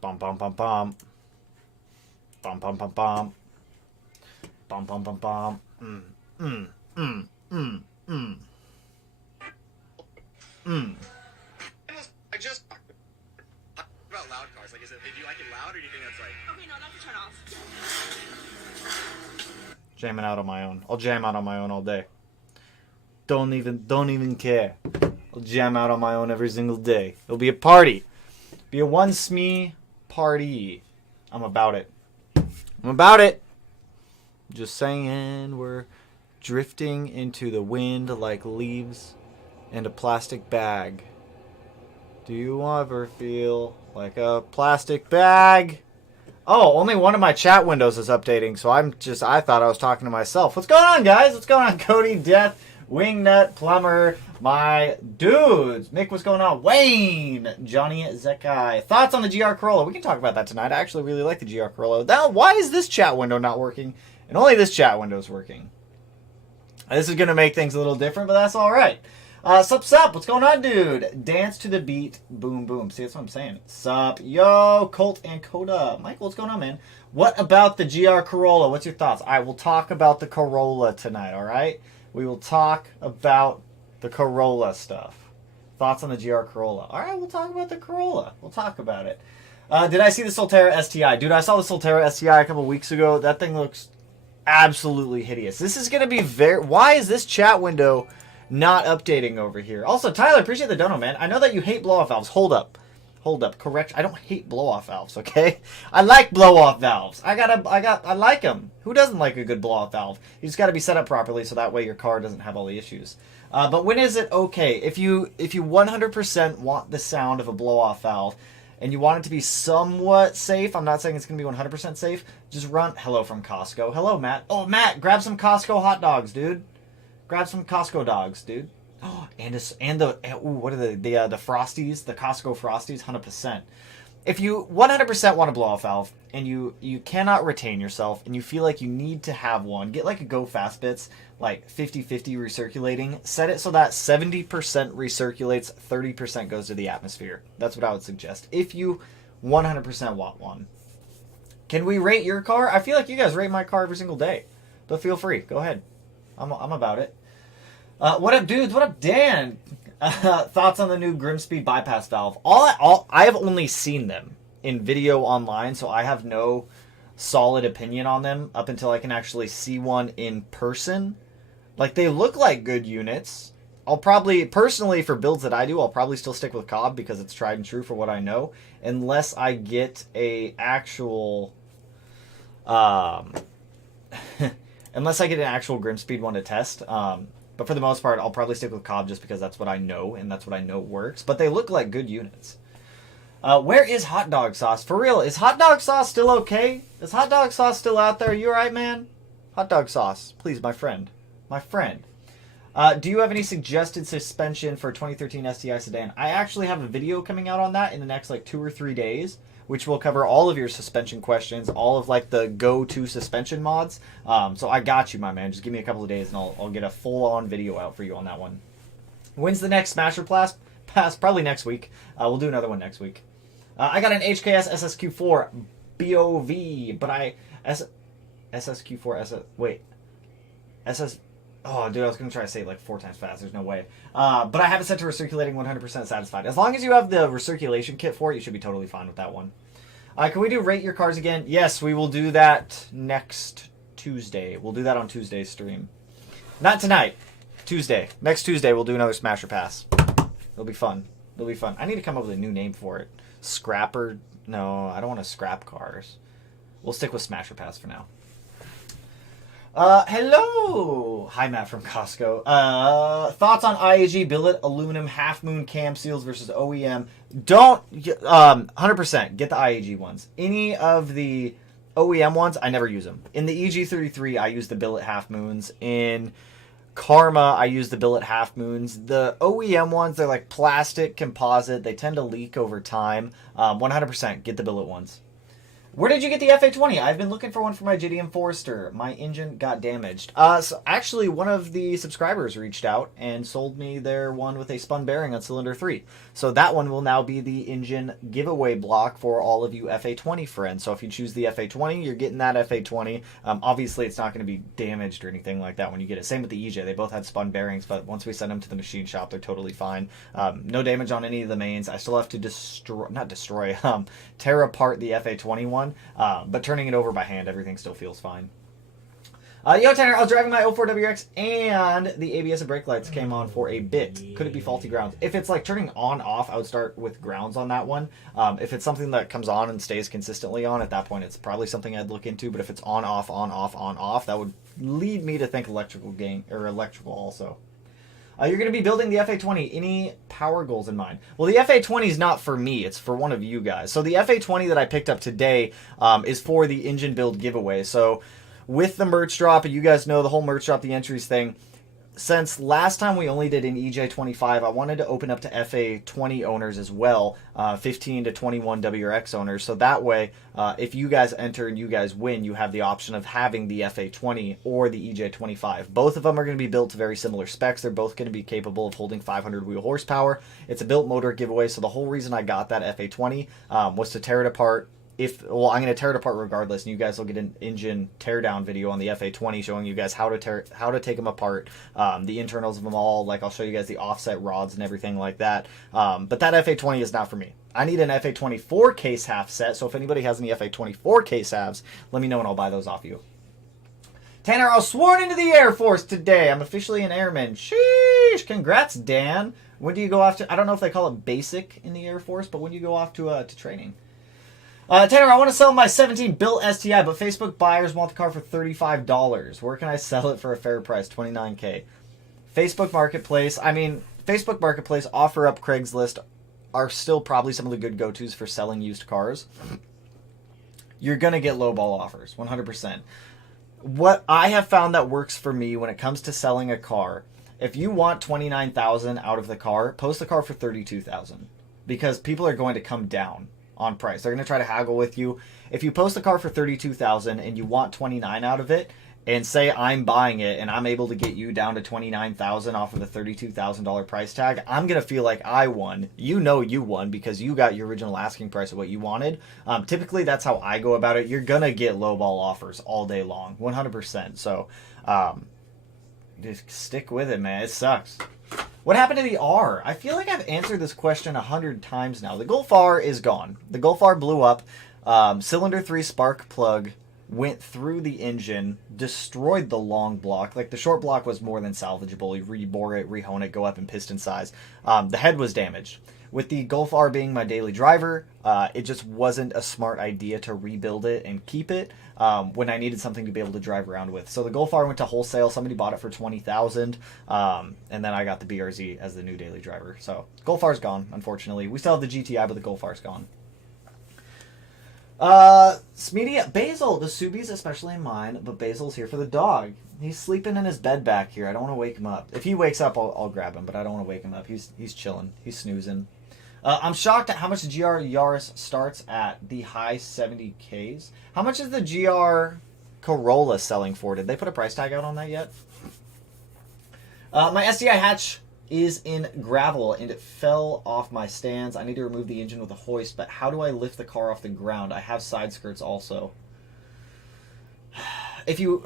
Bum bum bum bum. Bum bum bum bum. Bum bum bum bum. Mm. Mm. Mm. Mm. Mm. Mm. I just talked about loud cars. Like, do you like it loud, or do you think that's like? Okay, no, that's a turn off. Jamming out on my own. I'll jam out on my own all day. Don't even care. I'll jam out on my own every single day. It'll be a party. Be a one smee party. I'm about it. I'm about it. Just saying, we're drifting into the wind like leaves in a plastic bag. Do you ever feel like a plastic bag? Oh, only one of my chat windows is updating, so I thought I was talking to myself. What's going on, guys? What's going on, Cody, Death, Wingnut, Plumber, my dudes? Mick, what's going on? Wayne, Johnny Zekai. Thoughts on the GR Corolla? We can talk about that tonight. I actually really like the GR Corolla. Now, why is this chat window not working? And only this chat window is working. This is going to make things a little different, but that's all right. Sup, what's going on, dude? Dance to the beat, boom, boom. See, that's what I'm saying. Sup, yo, Colt and Coda. Michael, what's going on, man? What about the GR Corolla? What's your thoughts? All right, we'll talk about the Corolla tonight, all right? We will talk about the Corolla stuff. Thoughts on the GR Corolla? All right, we'll talk about the Corolla. We'll talk about it. Did I see the Solterra STI? Dude, I saw the Solterra STI a couple weeks ago. That thing looks absolutely hideous. This is going to be very... Why is this chat window not updating over here? Also, Tyler, appreciate the dono, man. I know that you hate blow-off valves. Hold up. Correct. I don't hate blow-off valves, okay? I like blow-off valves. I like them. Who doesn't like a good blow-off valve? You just got to be set up properly so that way your car doesn't have all the issues. But when is it okay? If you 100% want the sound of a blow-off valve and you want it to be somewhat safe, I'm not saying it's going to be 100% safe, just run... Hello from Costco. Hello, Matt. Oh, Matt, grab some Costco hot dogs, dude. Grab some Costco dogs, dude. Oh, what are the Frosties, the Costco Frosties, 100%. If you 100% want a blow-off valve and you cannot retain yourself and you feel like you need to have one, get like a Go Fast Bits, like 50-50 recirculating. Set it so that 70% recirculates, 30% goes to the atmosphere. That's what I would suggest if you 100% want one. Can we rate your car? I feel like you guys rate my car every single day. But feel free. Go ahead. I'm about it. What up, dudes? What up, Dan? Thoughts on the new Grimspeed bypass valve? I have only seen them in video online, so I have no solid opinion on them up until I can actually see one in person. Like, they look like good units. I'll probably, personally, for builds that I do, I'll probably still stick with Cobb because it's tried and true for what I know, unless I get a actual... unless I get an actual Grimspeed one to test. But for the most part, I'll probably stick with Cobb just because that's what I know, and that's what I know works. But they look like good units. Where is hot dog sauce? For real, is hot dog sauce still okay? Is hot dog sauce still out there? You alright, man? Hot dog sauce. Please, my friend. My friend. Do you have any suggested suspension for 2013 STI sedan? I actually have a video coming out on that in the next, 2 or 3 days, which will cover all of your suspension questions, all of, the go-to suspension mods. So I got you, my man. Just give me a couple of days, and I'll get a full-on video out for you on that one. When's the next Smasher Pass? Probably next week. We'll do another one next week. I got an HKS SSQ4 BOV, but SSQ4 SS... Oh, dude, I was going to try to say it 4 times fast. There's no way. But I have it set to recirculating 100% satisfied. As long as you have the recirculation kit for it, you should be totally fine with that one. Can we do rate your cars again? Yes, we will do that next Tuesday. We'll do that on Tuesday's stream. Not tonight. Tuesday. Next Tuesday, we'll do another Smasher Pass. It'll be fun. It'll be fun. I need to come up with a new name for it. Scrapper? No, I don't want to scrap cars. We'll stick with Smasher Pass for now. Hello! Hi, Matt from Costco. Thoughts on IAG billet aluminum half moon cam seals versus OEM? Don't, 100% get the IAG ones. Any of the OEM ones, I never use them. In the EG33, I use the billet half moons. In Karma, I use the billet half moons. The OEM ones, they're like plastic composite. They tend to leak over time. 100% get the billet ones. Where did you get the FA20? I've been looking for one for my JDM Forester. My engine got damaged. So actually, one of the subscribers reached out and sold me their one with a spun bearing on cylinder 3. So that one will now be the engine giveaway block for all of you FA20 friends. So if you choose the FA20, you're getting that FA20. Obviously, it's not going to be damaged or anything like that when you get it. Same with the EJ. They both had spun bearings, but once we send them to the machine shop, they're totally fine. No damage on any of the mains. I still have to tear apart the FA20 one. But turning it over by hand, everything still feels fine. Yo, Tanner, I was driving my 04 WX and the ABS and brake lights came on for a bit. Could it be faulty grounds? If it's like turning on, off, I would start with grounds on that one. If it's something that comes on and stays consistently on, at that point it's probably something I'd look into. But if it's on, off, on, off, on, off, that would lead me to think electrical gain, or electrical also. You're going to be building the FA20. Any power goals in mind? Well, the FA20 is not for me. It's for one of you guys. So the FA20 that I picked up today is for the engine build giveaway. So with the merch drop, and you guys know the whole merch drop, the entries thing, since last time we only did an EJ25, I wanted to open up to FA20 owners as well, 15 to 21 WRX owners. So that way, if you guys enter and you guys win, you have the option of having the FA20 or the EJ25. Both of them are going to be built to very similar specs. They're both going to be capable of holding 500 wheel horsepower. It's a built motor giveaway, so the whole reason I got that FA20 was to tear it apart. I'm going to tear it apart regardless, and you guys will get an engine teardown video on the FA20 showing you guys how to take them apart, the internals of them all. Like, I'll show you guys the offset rods and everything like that. But that FA20 is not for me. I need an FA24 case half set, so if anybody has any FA24 case halves, let me know and I'll buy those off you. Tanner, I was sworn into the Air Force today. I'm officially an airman. Sheesh! Congrats, Dan. When do you go off to? I don't know if they call it basic in the Air Force, but when do you go off to training? Tanner, I want to sell my 17 built STI, but Facebook buyers want the car for $35. Where can I sell it for a fair price? $29K. Facebook Marketplace. I mean, Facebook Marketplace, OfferUp, Craigslist are still probably some of the good go-tos for selling used cars. You're going to get lowball offers, 100%. What I have found that works for me when it comes to selling a car, if you want $29,000 out of the car, post the car for $32,000 because people are going to come down on price. They're going to try to haggle with you. If you post the car for $32,000 and you want $29,000 out of it, and say I'm buying it and I'm able to get you down to $29,000 off of the $32,000 price tag, I'm going to feel like I won. You know you won because you got your original asking price of what you wanted. Typically, that's how I go about it. You're going to get lowball offers all day long, 100%. So just stick with it, man. It sucks. What happened to the R? I feel like I've answered this question 100 times now. The Golf R is gone. The Golf R blew up. Cylinder 3 spark plug went through the engine, destroyed the long block. Like, the short block was more than salvageable. You rebore it, rehone it, go up in piston size. The head was damaged. With the Golf R being my daily driver, it just wasn't a smart idea to rebuild it and keep it when I needed something to be able to drive around with. So the Golf R went to wholesale. Somebody bought it for $20,000, and then I got the BRZ as the new daily driver. So Golf R's gone, unfortunately. We still have the GTI, but the Golf R's gone. Smeedy, Basil, the Subies, especially mine, but Basil's here for the dog. He's sleeping in his bed back here. I don't want to wake him up. If he wakes up, I'll grab him, but I don't want to wake him up. He's chilling. He's snoozing. I'm shocked at how much the GR Yaris starts at the high 70Ks. How much is the GR Corolla selling for? Did they put a price tag out on that yet? My SDI hatch is in gravel and it fell off my stands. I need to remove the engine with a hoist, but how do I lift the car off the ground? I have side skirts also. Either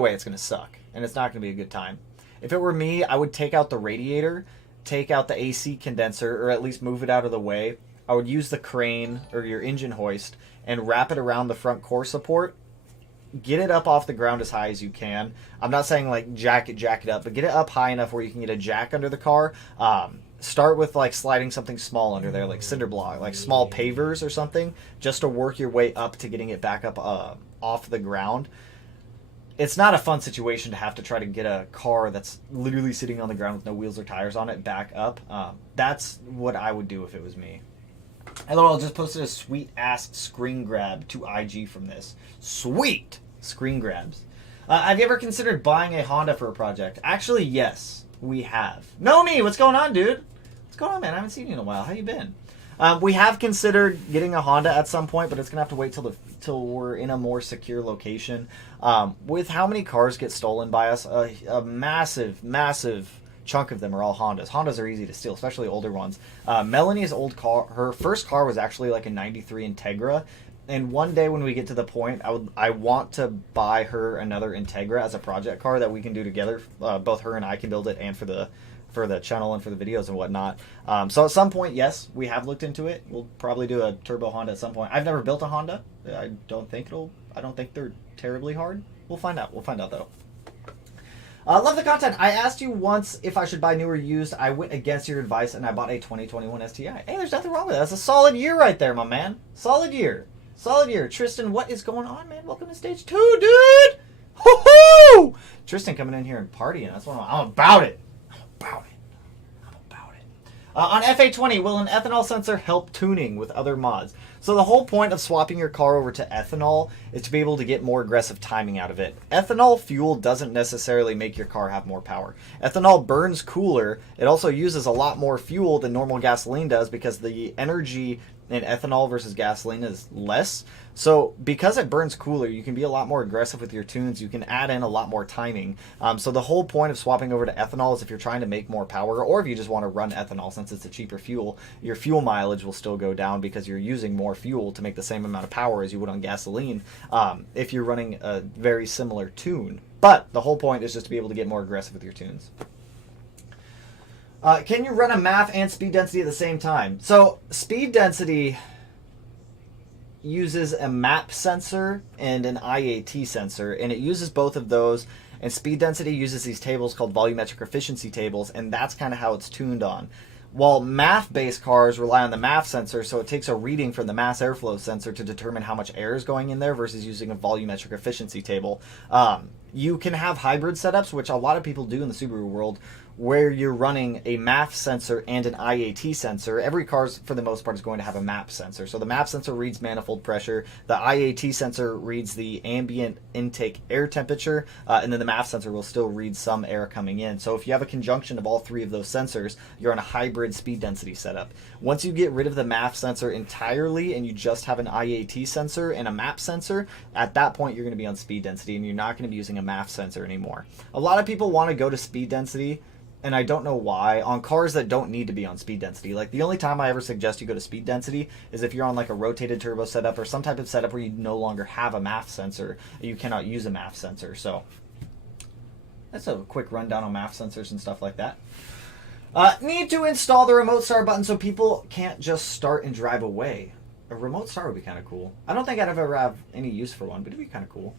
way, it's going to suck and it's not going to be a good time. If it were me, I would take out the radiator, take out the AC condenser, or at least move it out of the way. I would use the crane or your engine hoist and wrap it around the front core support. Get it up off the ground as high as you can. I'm not saying like jack it up, but get it up high enough where you can get a jack under the car. Start with like sliding something small under there, like cinder block, like small pavers or something, just to work your way up to getting it back up off the ground. It's not a fun situation to have to try to get a car that's literally sitting on the ground with no wheels or tires on it back up. That's what I would do if it was me. LOL just posted a sweet ass screen grab to IG from this. Sweet screen grabs. Have you ever considered buying a Honda for a project? Actually, yes, we have. Nomi, what's going on, dude? What's going on, man? I haven't seen you in a while. How you been? We have considered getting a Honda at some point, but it's gonna have to wait till we're in a more secure location. With how many cars get stolen by us, a massive chunk of them are all Hondas. Hondas are easy to steal, especially older ones. Melanie's old car, her first car was actually like a '93 Integra. And one day when we get to the point, I want to buy her another Integra as a project car that we can do together. Both her and I can build it, and for the channel and for the videos and whatnot. So at some point, yes, we have looked into it. We'll probably do a turbo Honda at some point. I've never built a Honda. I don't think they're terribly hard. We'll find out. We'll find out though. Love the content. I asked you once if I should buy new or used. I went against your advice and I bought a 2021 STI. Hey, there's nothing wrong with that. That's a solid year right there, my man. Solid year. Solid year. Tristan, what is going on, man? Welcome to stage 2, dude. Woohoo! Tristan coming in here and partying. That's what I'm about it. I'm about it. On FA20, will an ethanol sensor help tuning with other mods? So the whole point of swapping your car over to ethanol is to be able to get more aggressive timing out of it. Ethanol fuel doesn't necessarily make your car have more power. Ethanol burns cooler. It also uses a lot more fuel than normal gasoline does because the energy in ethanol versus gasoline is less. So because it burns cooler, you can be a lot more aggressive with your tunes. You can add in a lot more timing. So the whole point of swapping over to ethanol is if you're trying to make more power, or if you just want to run ethanol since it's a cheaper fuel, your fuel mileage will still go down because you're using more fuel to make the same amount of power as you would on gasoline if you're running a very similar tune. But the whole point is just to be able to get more aggressive with your tunes. Can you run a MAF and speed density at the same time? So speed density uses a map sensor and an IAT sensor, and it uses both of those. And speed density uses these tables called volumetric efficiency tables, and that's kind of how it's tuned on. While MAF-based cars rely on the MAF sensor, so it takes a reading from the mass airflow sensor to determine how much air is going in there versus using a volumetric efficiency table. You can have hybrid setups, which a lot of people do in the Subaru world, where you're running a MAF sensor and an IAT sensor. Every car, for the most part, is going to have a MAP sensor. So the MAP sensor reads manifold pressure, the IAT sensor reads the ambient intake air temperature, and then the MAF sensor will still read some air coming in. So if you have a conjunction of all three of those sensors, you're on a hybrid speed density setup. Once you get rid of the MAF sensor entirely and you just have an IAT sensor and a MAP sensor, at that point you're going to be on speed density and you're not going to be using a MAF sensor anymore. A lot of people want to go to speed density, and I don't know why, on cars that don't need to be on speed density. Like, the only time I ever suggest you go to speed density is if you're on like a rotated turbo setup or some type of setup where you no longer have a MAF sensor. You cannot use a MAF sensor. So that's a quick rundown on MAF sensors and stuff like that. Need to install the remote start button so people can't just start and drive away. A remote start would be kind of cool. I don't think I'd ever have any use for one, but it'd be kind of cool.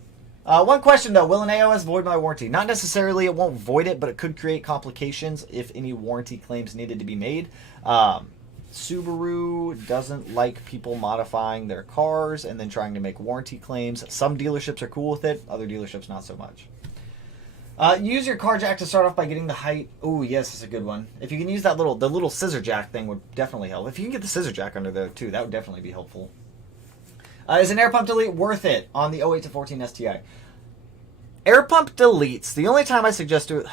One question though, will an AOS void my warranty? Not necessarily, it won't void it, but it could create complications if any warranty claims needed to be made. Subaru doesn't like people modifying their cars and then trying to make warranty claims. Some dealerships are cool with it, other dealerships not so much. Use your car jack to start off by getting the height. Oh yes, that's a good one. If you can use that the little scissor jack thing would definitely help. If you can get the scissor jack under there too, that would definitely be helpful. Is an air pump delete worth it on the 08 to 14 STI? Air pump deletes, the only time I suggest to...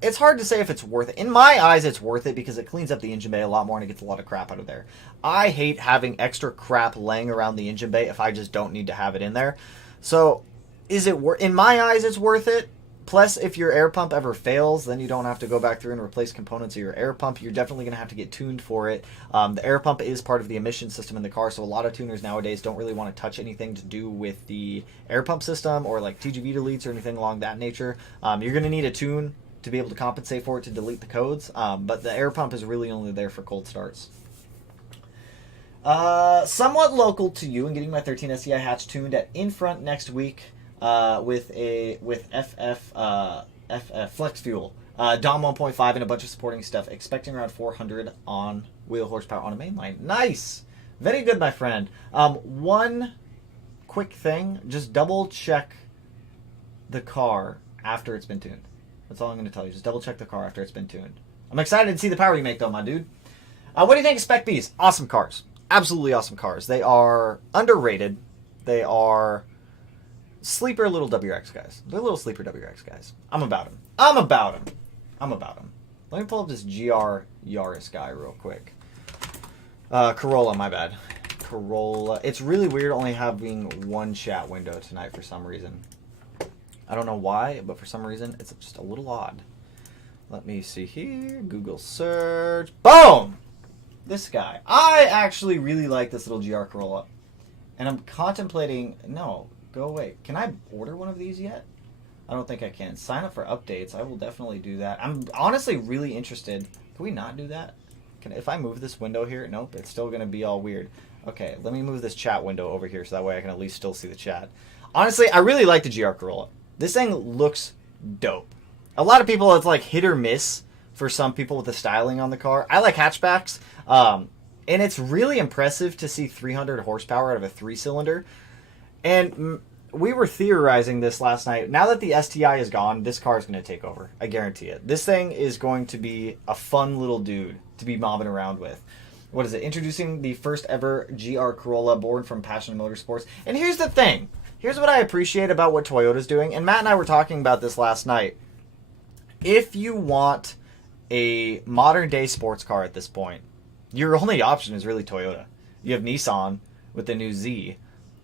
It's hard to say if it's worth it. In my eyes, it's worth it because it cleans up the engine bay a lot more and it gets a lot of crap out of there. I hate having extra crap laying around the engine bay if I just don't need to have it in there. So, is it worth... In my eyes, it's worth it. Plus, if your air pump ever fails, then you don't have to go back through and replace components of your air pump. You're definitely going to have to get tuned for it. The air pump is part of the emission system in the car, so a lot of tuners nowadays don't really want to touch anything to do with the air pump system or like TGV deletes or anything along that nature. You're going to need a tune to be able to compensate for it to delete the codes, but the air pump is really only there for cold starts. Somewhat local to you and getting my 13 STI hatch tuned at in front next week. With FF Flex Fuel, DOM 1.5 and a bunch of supporting stuff. Expecting around 400 on wheel horsepower on a mainline. Nice, very good, my friend. One quick thing: just double check the car after it's been tuned. That's all I'm going to tell you. Just double check the car after it's been tuned. I'm excited to see the power you make, though, my dude. What do you think of Spec Bs? Awesome cars, absolutely awesome cars. They are underrated. They are sleeper little WRX guys. They're little sleeper WRX guys. I'm about them. Let me pull up this GR Yaris guy real quick. Corolla, my bad. Corolla. It's really weird only having one chat window tonight for some reason. I don't know why, but for some reason it's just a little odd. Let me see here. Google search. Boom! This guy. I actually really like this little GR Corolla. And I'm contemplating... No, go away. Can I order one of these yet? I don't think I can. Sign up for updates. I will definitely do that. I'm honestly really interested. Can we not do that? If I move this window here? Nope, it's still going to be all weird. Okay, let me move this chat window over here so that way I can at least still see the chat. Honestly, I really like the GR Corolla. This thing looks dope. A lot of people, it's like hit or miss for some people with the styling on the car. I like hatchbacks, and it's really impressive to see 300 horsepower out of a 3-cylinder. And we were theorizing this last night. Now that the STI is gone, this car is going to take over. I guarantee it. This thing is going to be a fun little dude to be mobbing around with. What is it? Introducing the first ever GR Corolla born from Passion Motorsports. And here's the thing. Here's what I appreciate about what Toyota's doing. And Matt and I were talking about this last night. If you want a modern day sports car at this point, your only option is really Toyota. You have Nissan with the new Z.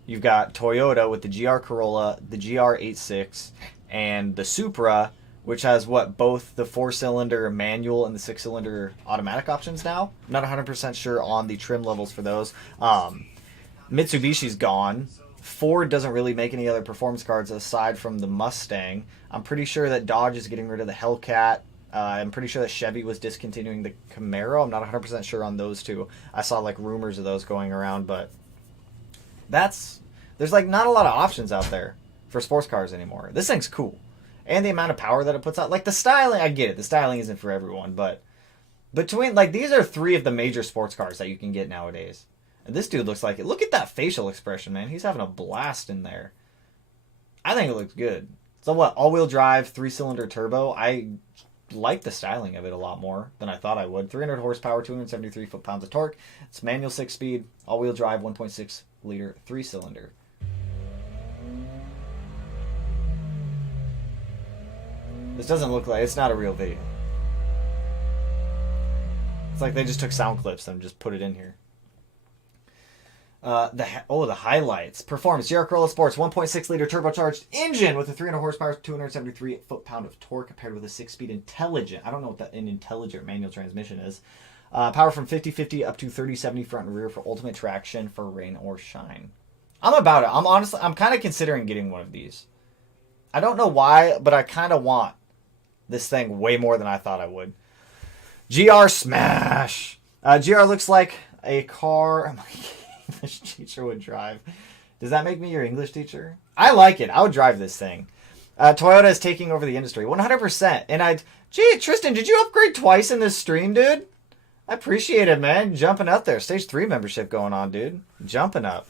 You've got Toyota with the GR Corolla, the GR86, and the Supra, which has both the 4-cylinder manual and the 6-cylinder automatic options now. I'm not 100% sure on the trim levels for those. Mitsubishi's gone. Ford doesn't really make any other performance cars aside from the Mustang. I'm pretty sure that Dodge is getting rid of the Hellcat. I'm pretty sure that Chevy was discontinuing the Camaro. I'm not 100% sure on those two. I saw like rumors of those going around, but there's like not a lot of options out there for sports cars anymore. This thing's cool. And the amount of power that it puts out. Like the styling, I get it. The styling isn't for everyone, but between like these are 3 of the major sports cars that you can get nowadays. And this dude looks like it. Look at that facial expression, man. He's having a blast in there. I think it looks good. So what? All-wheel drive, 3-cylinder turbo. I like the styling of it a lot more than I thought I would. 300 horsepower, 273 foot-pounds of torque. It's manual 6-speed, all-wheel drive, 1.6-liter 3-cylinder. This doesn't look like... It's not a real video. It's like they just took sound clips and just put it in here. The highlights. Performance. GR Corolla Sports 1.6-liter turbocharged engine with a 300 horsepower, 273 foot-pound of torque paired with a 6-speed intelligent. I don't know what an intelligent manual transmission is. Power from 50-50 up to 30-70 front and rear for ultimate traction for rain or shine. I'm about it. I'm kind of considering getting one of these. I don't know why, but I kind of want this thing way more than I thought I would. GR Smash. GR looks like a car my English teacher would drive. Does that make me your English teacher? I like it. I would drive this thing. Toyota is taking over the industry. 100%. And gee, Tristan, did you upgrade twice in this stream, dude? I appreciate it, man. Jumping up there. Stage 3 membership going on, dude. Jumping up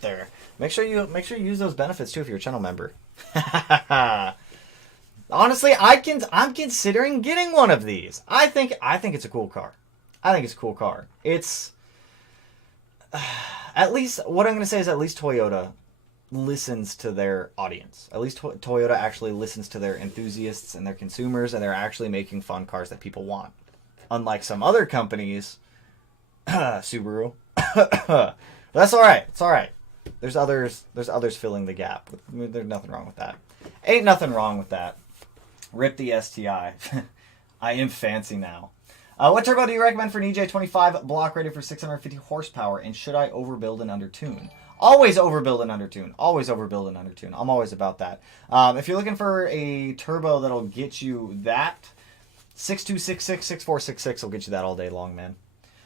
there. Make sure you use those benefits too if you're a channel member. Honestly, I'm considering getting one of these. I think it's a cool car. It's at least what I'm going to say is at least Toyota listens to their audience. At least Toyota actually listens to their enthusiasts and their consumers, and they're actually making fun cars that people want. Unlike some other companies, Subaru. That's all right. It's all right. There's others filling the gap. There's nothing wrong with that. Ain't nothing wrong with that. Rip the STI. I am fancy now. What turbo do you recommend for an EJ25 block rated for 650 horsepower? And should I overbuild and undertune? Always overbuild and undertune. I'm always about that. If you're looking for a turbo that'll get you that, 6266, 6466 will get you that all day long, man.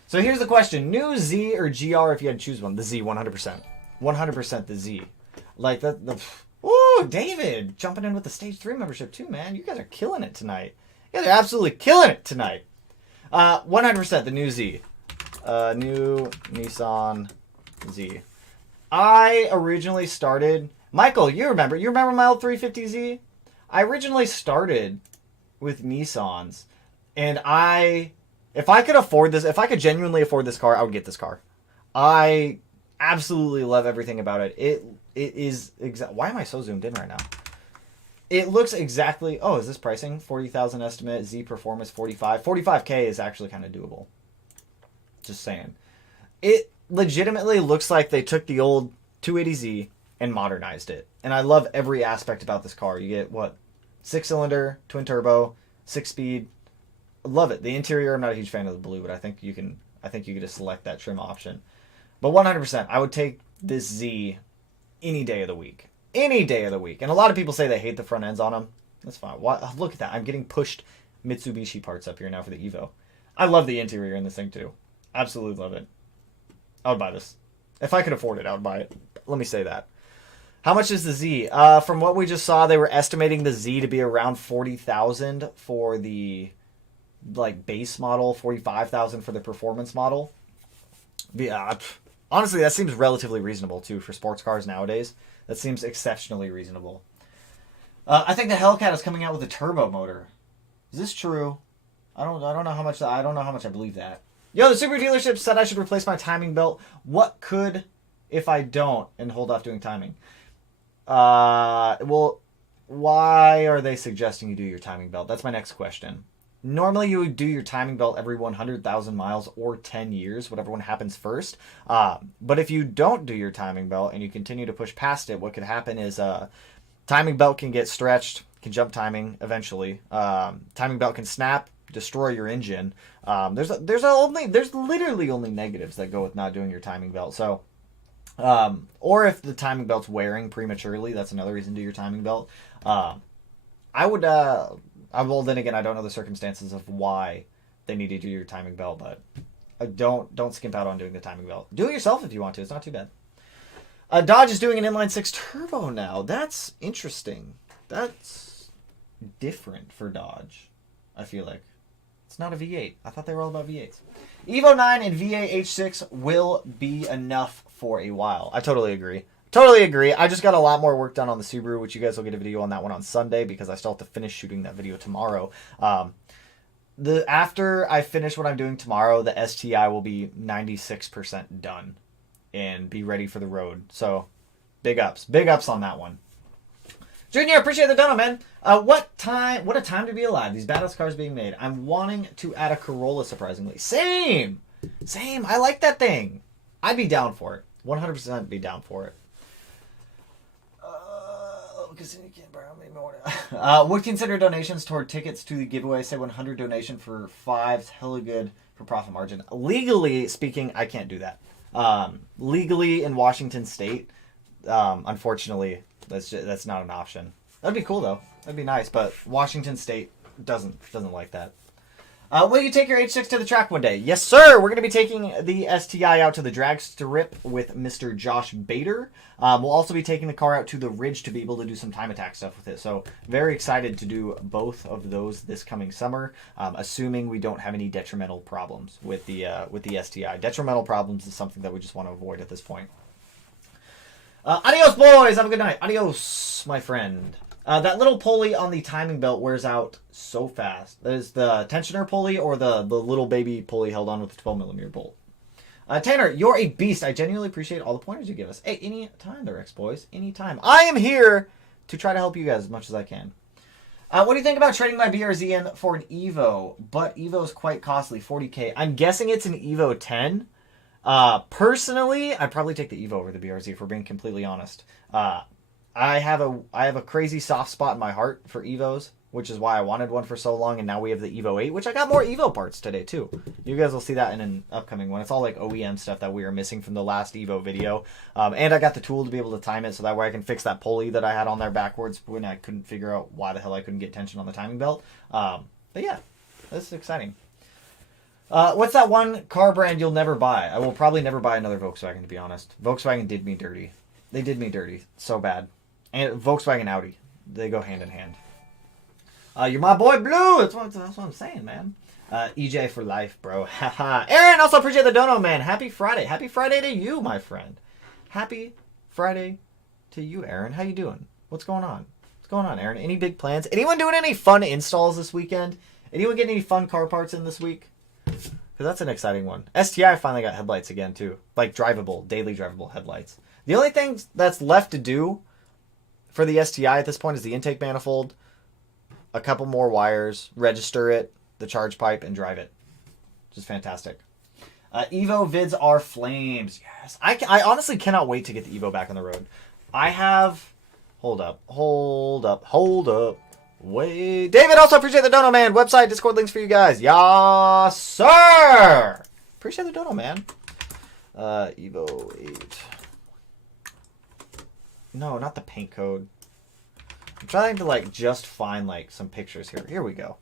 So here's the question. New Z or GR if you had to choose one? The Z, 100%. 100% the Z. Like, ooh, David, jumping in with the Stage 3 membership too, man. You guys are killing it tonight. You guys are absolutely killing it tonight. 100% the new Z. New Nissan Z. I originally started... Michael, you remember my old 350Z? I originally started with Nissans. And if I could afford this, if I could genuinely afford this car, I would get this car. I absolutely love everything about it. It is... Why am I so zoomed in right now? It looks exactly... Oh, is this pricing? 40,000 estimate. Z Performance 45. 45K is actually kind of doable. Just saying. It legitimately looks like they took the old 280Z and modernized it. And I love every aspect about this car. You get, what? 6-cylinder, twin turbo, 6-speed. Love it. The interior, I'm not a huge fan of the blue, but I think you can just select that trim option. But 100%, I would take this Z any day of the week. Any day of the week. And a lot of people say they hate the front ends on them. That's fine. Look at that. I'm getting pushed Mitsubishi parts up here now for the Evo. I love the interior in this thing too. Absolutely love it. I would buy this. If I could afford it, I would buy it. Let me say that. How much is the Z? From what we just saw, they were estimating the Z to be around 40,000 for the base model, 45,000 for the performance model. Honestly, that seems relatively reasonable too for sports cars nowadays. That seems exceptionally reasonable. I think the Hellcat is coming out with a turbo motor. Is this true? I don't know how much I believe that. Yo, the Subaru dealership said I should replace my timing belt. What could if I don't and hold off doing timing? Well, why are they suggesting you do your timing belt? That's my next question. Normally, you would do your timing belt every 100,000 miles or 10 years, whatever one happens first. But if you don't do your timing belt and you continue to push past it, what could happen is timing belt can get stretched, can jump timing eventually. Timing belt can snap, destroy your engine. There's literally only negatives that go with not doing your timing belt. So, or if the timing belt's wearing prematurely, that's another reason to do your timing belt. Well, then again, I don't know the circumstances of why they need to do your timing belt, but don't skimp out on doing the timing belt. Do it yourself if you want to. It's not too bad. Dodge is doing an inline-6 turbo now. That's interesting. That's different for Dodge, I feel like. It's not a V8. I thought they were all about V8s. Evo 9 and VA H6 will be enough for a while. I totally agree. Totally agree. I just got a lot more work done on the Subaru, which you guys will get a video on that one on Sunday because I still have to finish shooting that video tomorrow. After I finish what I'm doing tomorrow, the STI will be 96% done and be ready for the road. So, big ups. Big ups on that one. Junior, appreciate the dono, man. What a time to be alive. These badass cars being made. I'm wanting to add a Corolla, surprisingly. Same. I like that thing. I'd be down for it. 100% be down for it. Would consider donations toward tickets to the giveaway. Say 100 donation for 5's hella good for profit margin. Legally speaking, I can't do that. Legally in Washington State, unfortunately, that's not an option. That'd be cool though. That'd be nice, but Washington State doesn't like that. Will you take your H6 to the track one day? Yes, sir. We're going to be taking the STI out to the drag strip with Mr. Josh Bader. We'll also be taking the car out to the ridge to be able to do some time attack stuff with it. So very excited to do both of those this coming summer, assuming we don't have any detrimental problems with the STI. Detrimental problems is something that we just want to avoid at this point. Adios, boys. Have a good night. Adios, my friend. That little pulley on the timing belt wears out so fast. That is the tensioner pulley or the little baby pulley held on with the 12mm bolt. Tanner, you're a beast. I genuinely appreciate all the pointers you give us. Hey, any time there, X-Boys. Any time. I am here to try to help you guys as much as I can. What do you think about trading my BRZ in for an Evo? But Evo is quite costly, 40K. I'm guessing it's an Evo 10. Personally, I'd probably take the Evo over the BRZ if we're being completely honest. I have a crazy soft spot in my heart for Evos, which is why I wanted one for so long, and now we have the Evo 8, which I got more Evo parts today, too. You guys will see that in an upcoming one. It's all like OEM stuff that we are missing from the last Evo video. And I got the tool to be able to time it, so that way I can fix that pulley that I had on there backwards when I couldn't figure out why the hell I couldn't get tension on the timing belt. But yeah, this is exciting. What's that one car brand you'll never buy? I will probably never buy another Volkswagen, to be honest. Volkswagen did me dirty. They did me dirty so bad. And Volkswagen Audi, they go hand in hand. You're my boy Blue. That's what I'm saying, man. EJ for life, bro. Haha. Aaron, also appreciate the dono, man. Happy Friday. Happy Friday to you, my friend. Happy Friday to you, Aaron. How you doing? What's going on? What's going on, Aaron? Any big plans? Anyone doing any fun installs this weekend? Anyone getting any fun car parts in this week? Because that's an exciting one. STI finally got headlights again, too. Like drivable, daily drivable headlights. The only thing that's left to do for the STI at this point is the intake manifold, a couple more wires, register it, the charge pipe, and drive it. Which is fantastic. Evo vids are flames. Yes. I honestly cannot wait to get the Evo back on the road. I have... Hold up. Wait. David, also appreciate the dono, man. Website, Discord links for you guys. Yes, sir. Appreciate the dono, man. Evo 8. No, not the paint code. I'm trying to, like, just find, like, some pictures here. Here we go.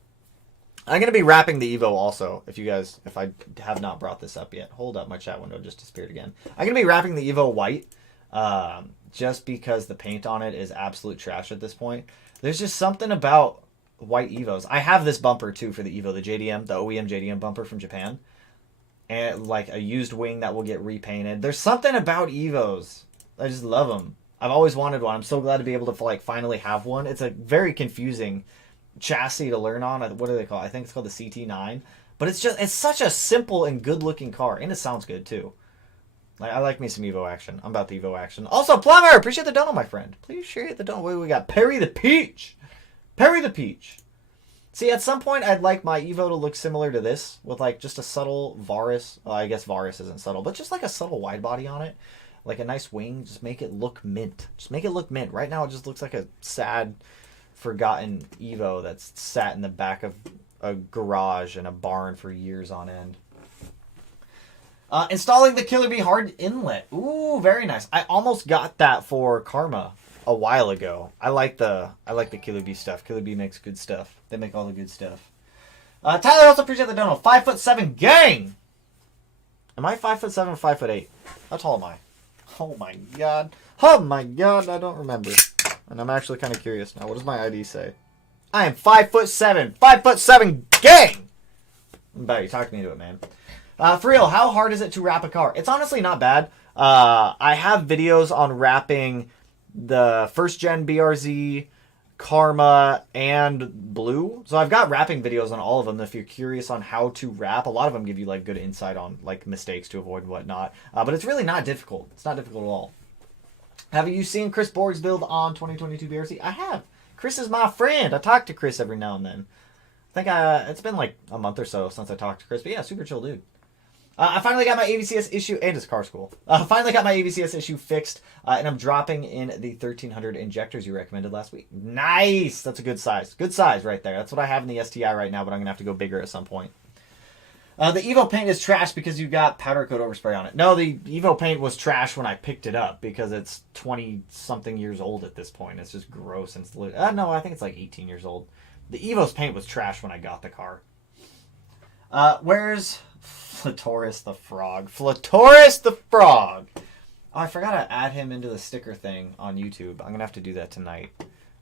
I'm going to be wrapping the Evo also, if I have not brought this up yet. Hold up, my chat window just disappeared again. I'm going to be wrapping the Evo white, just because the paint on it is absolute trash at this point. There's just something about white Evos. I have this bumper, too, for the Evo, the JDM, the OEM JDM bumper from Japan. And, like, a used wing that will get repainted. There's something about Evos. I just love them. I've always wanted one. I'm so glad to be able to, like, finally have one. It's a very confusing chassis to learn on. What do they call it? I think it's called the CT9. But it's such a simple and good-looking car. And it sounds good, too. Like, I like me some Evo action. I'm about the Evo action. Also, Plumber! Appreciate the dono, my friend. Please share the dono. Wait, we got Perry the Peach. Perry the Peach. See, at some point, I'd like my Evo to look similar to this. With, like, just a subtle Varus. Well, I guess Varus isn't subtle. But just, like, a subtle wide body on it. Like a nice wing, just make it look mint. Just make it look mint. Right now it just looks like a sad, forgotten Evo that's sat in the back of a garage in a barn for years on end. Installing the Killer Bee hard inlet. Ooh, very nice. I almost got that for Karma a while ago. I like the Killer Bee stuff. Killer Bee makes good stuff. They make all the good stuff. Tyler, also appreciate the dono. 5'7" gang. Am I 5'7" or 5'8"? How tall am I? Oh my god. Oh my god, I don't remember. And I'm actually kind of curious now. What does my ID say? I am 5'7". 5'7" gang! About you, talk me into it, man. For real, how hard is it to wrap a car? It's honestly not bad. I have videos on wrapping the first gen BRZ, Karma, and Blue. So I've got wrapping videos on all of them if you're curious on how to wrap. A lot of them give you like good insight on like mistakes to avoid and whatnot. But it's really not difficult. It's not difficult at all. Have you seen Chris Borg's build on 2022 BRZ? I have. Chris is my friend. I talk to Chris every now and then. I think it's been like a month or so since I talked to Chris. But yeah, super chill dude. I finally got my AVCS issue, and his car school. Finally got my AVCS issue fixed, and I'm dropping in the 1300 injectors you recommended last week. Nice! That's a good size. Good size right there. That's what I have in the STI right now, but I'm going to have to go bigger at some point. The Evo paint is trash because you got powder coat overspray on it. No, the Evo paint was trash when I picked it up because it's 20-something years old at this point. It's just gross. And no, I think it's like 18 years old. The Evo's paint was trash when I got the car. Where's Flatoris the Frog? Flatoris the Frog! Oh, I forgot to add him into the sticker thing on YouTube. I'm going to have to do that tonight.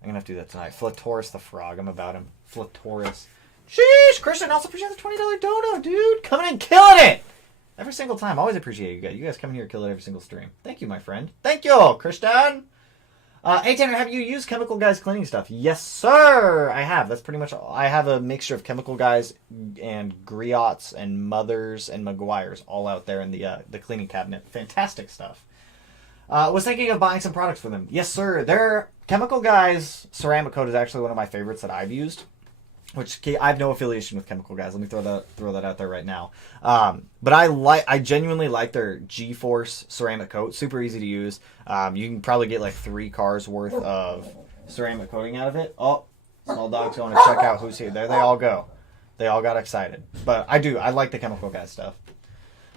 Flatoris the Frog. I'm about him. Flatoris. Sheesh! Christian, also appreciate the $20 dono, dude! Coming in killing it! Every single time. Always appreciate you guys. You guys come here and kill it every single stream. Thank you, my friend. Thank you, Christian! Hey, Tanner, have you used Chemical Guys cleaning stuff? Yes, sir! I have. That's pretty much all. I have a mixture of Chemical Guys and Griots and Mothers and Maguires all out there in the cleaning cabinet. Fantastic stuff. Was thinking of buying some products for them. Yes, sir. Their Chemical Guys ceramic coat is actually one of my favorites that I've used. Which I have no affiliation with Chemical Guys. Let me throw that out there right now. But I genuinely like their G-Force ceramic coat. Super easy to use. You can probably get like 3 cars worth of ceramic coating out of it. Oh, small dog's going to check out who's here. There they all go. They all got excited. But I like the Chemical Guys stuff.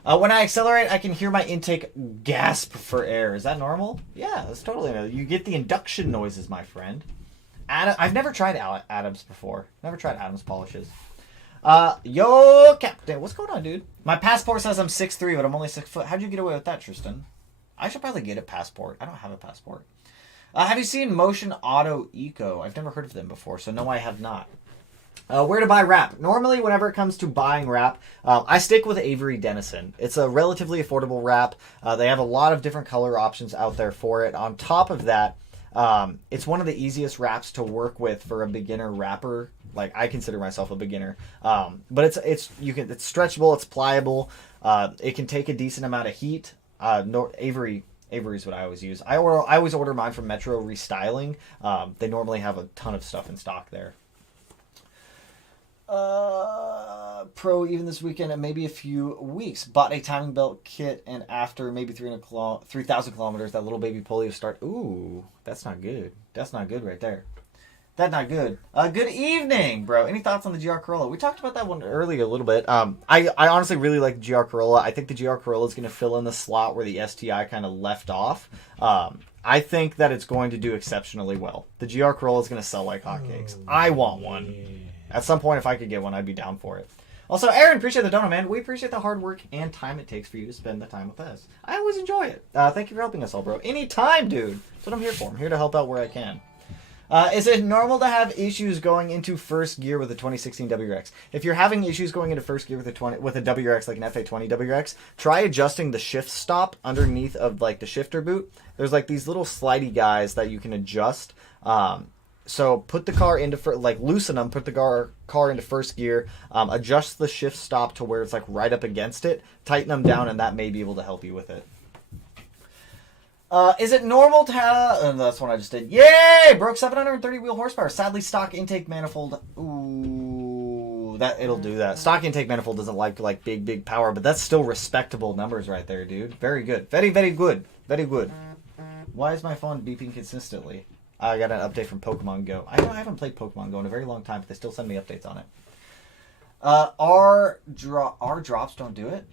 When I accelerate, I can hear my intake gasp for air. Is that normal? Yeah, that's totally normal. You get the induction noises, my friend. I've never tried Adams before. Never tried Adams polishes. Yo, Captain. What's going on, dude? My passport says I'm 6'3", but I'm only 6 foot. How'd you get away with that, Tristan? I should probably get a passport. I don't have a passport. Have you seen Motion Auto Eco? I've never heard of them before, so no, I have not. Where to buy wrap? Normally, whenever it comes to buying wrap, I stick with Avery Dennison. It's a relatively affordable wrap. They have a lot of different color options out there for it. On top of that, it's one of the easiest wraps to work with for a beginner wrapper. Like, I consider myself a beginner. But it's stretchable, it's pliable. It can take a decent amount of heat. Avery Avery's what I always use. I always order mine from Metro Restyling. They normally have a ton of stuff in stock there. Pro even this weekend and maybe a few weeks. Bought a timing belt kit, and after maybe 3,000 kilometers, that little baby polio start. Ooh, that's not good. That's not good right there. That's not good. Good evening, bro. Any thoughts on the GR Corolla? We talked about that one earlier a little bit. I honestly really like the GR Corolla. I think the GR Corolla is going to fill in the slot where the STI kind of left off. I think that it's going to do exceptionally well. The GR Corolla is going to sell like hotcakes. I want one. At some point, if I could get one, I'd be down for it. Also, Aaron, appreciate the donut, man. We appreciate the hard work and time it takes for you to spend the time with us. I always enjoy it. Thank you for helping us all, bro. Anytime, dude. That's what I'm here for. I'm here to help out where I can. Is it normal to have issues going into first gear with a 2016 WRX? If you're having issues going into first gear with a WRX, like an FA20 WRX, try adjusting the shift stop underneath of like the shifter boot. There's like these little slidey guys that you can adjust. So put the car into loosen them, put the car into first gear, adjust the shift stop to where it's like right up against it, tighten them down, and that may be able to help you with it. Is it normal to have... that's one I just did. Yay! Broke 730 wheel horsepower. Sadly, stock intake manifold... Ooh, it'll do that. Stock intake manifold doesn't like big power, but that's still respectable numbers right there, dude. Very good. Very, very good. Very good. Why is my phone beeping consistently? I got an update from Pokemon Go. I haven't played Pokemon Go in a very long time, but they still send me updates on it. Our drops don't do it?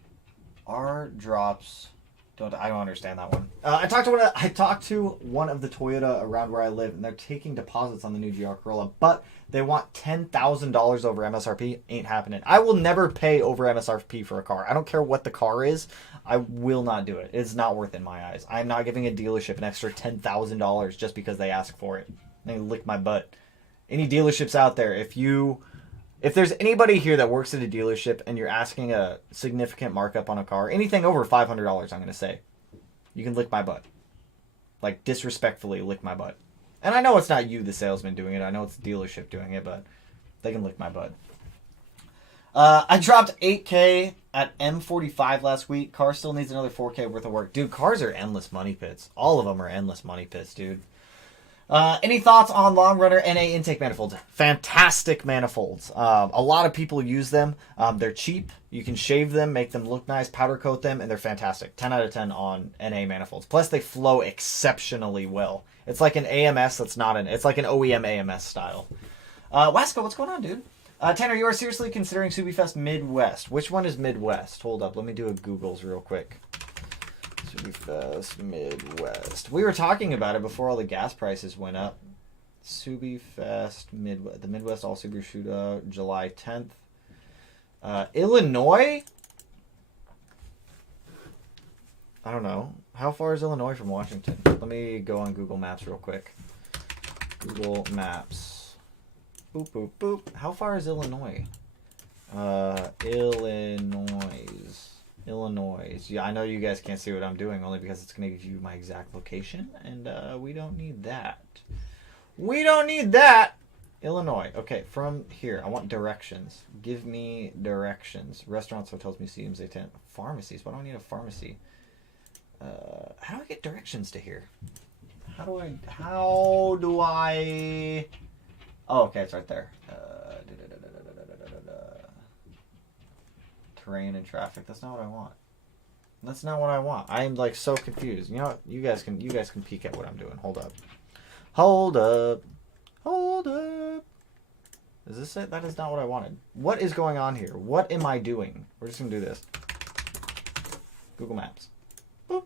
Our drops... I don't understand that one. I talked to one of the Toyota around where I live, and they're taking deposits on the new GR Corolla, but they want $10,000 over MSRP. Ain't happening. I will never pay over MSRP for a car. I don't care what the car is. I will not do it. It's not worth it in my eyes. I'm not giving a dealership an extra $10,000 just because they ask for it. They lick my butt. Any dealerships out there, if there's anybody here that works at a dealership and you're asking a significant markup on a car, anything over $500, I'm going to say, you can lick my butt. Like, disrespectfully lick my butt. And I know it's not you, the salesman, doing it. I know it's the dealership doing it, but they can lick my butt. I dropped $8K at M45 last week. Car still needs another $4K worth of work. Dude, cars are endless money pits. All of them are endless money pits, dude. Any thoughts on Long Runner NA intake manifolds? Fantastic manifolds. A lot of people use them. They're cheap. You can shave them, make them look nice, powder coat them, and they're fantastic. 10 out of 10 on NA manifolds. Plus, they flow exceptionally well. It's like an AMS that's not it's like an OEM AMS style. Wasco, what's going on, dude? Tanner, you are seriously considering SubiFest Midwest. Which one is Midwest? Hold up, let me do a Googles real quick. SubiFest Midwest. We were talking about it before all the gas prices went up. SubiFest Midwest. The Midwest All Subaru Shootout, July 10th. Illinois? I don't know. How far is Illinois from Washington? Let me go on Google Maps real quick. Google Maps. Boop, boop, boop. How far is Illinois? Illinois. Yeah, I know you guys can't see what I'm doing only because it's going to give you my exact location, and we don't need that. We don't need that! Illinois. Okay, from here, I want directions. Give me directions. Restaurants, hotels, museums, pharmacies. Why do I need a pharmacy? How do I get directions to here? How do I... Oh, okay, it's right there. Terrain and traffic. That's not what I want. That's not what I want. I am like so confused. You know what? You guys can peek at what I'm doing. Hold up. Hold up. Hold up. Is this it? That is not what I wanted. What is going on here? What am I doing? We're just gonna do this. Google Maps. Boop.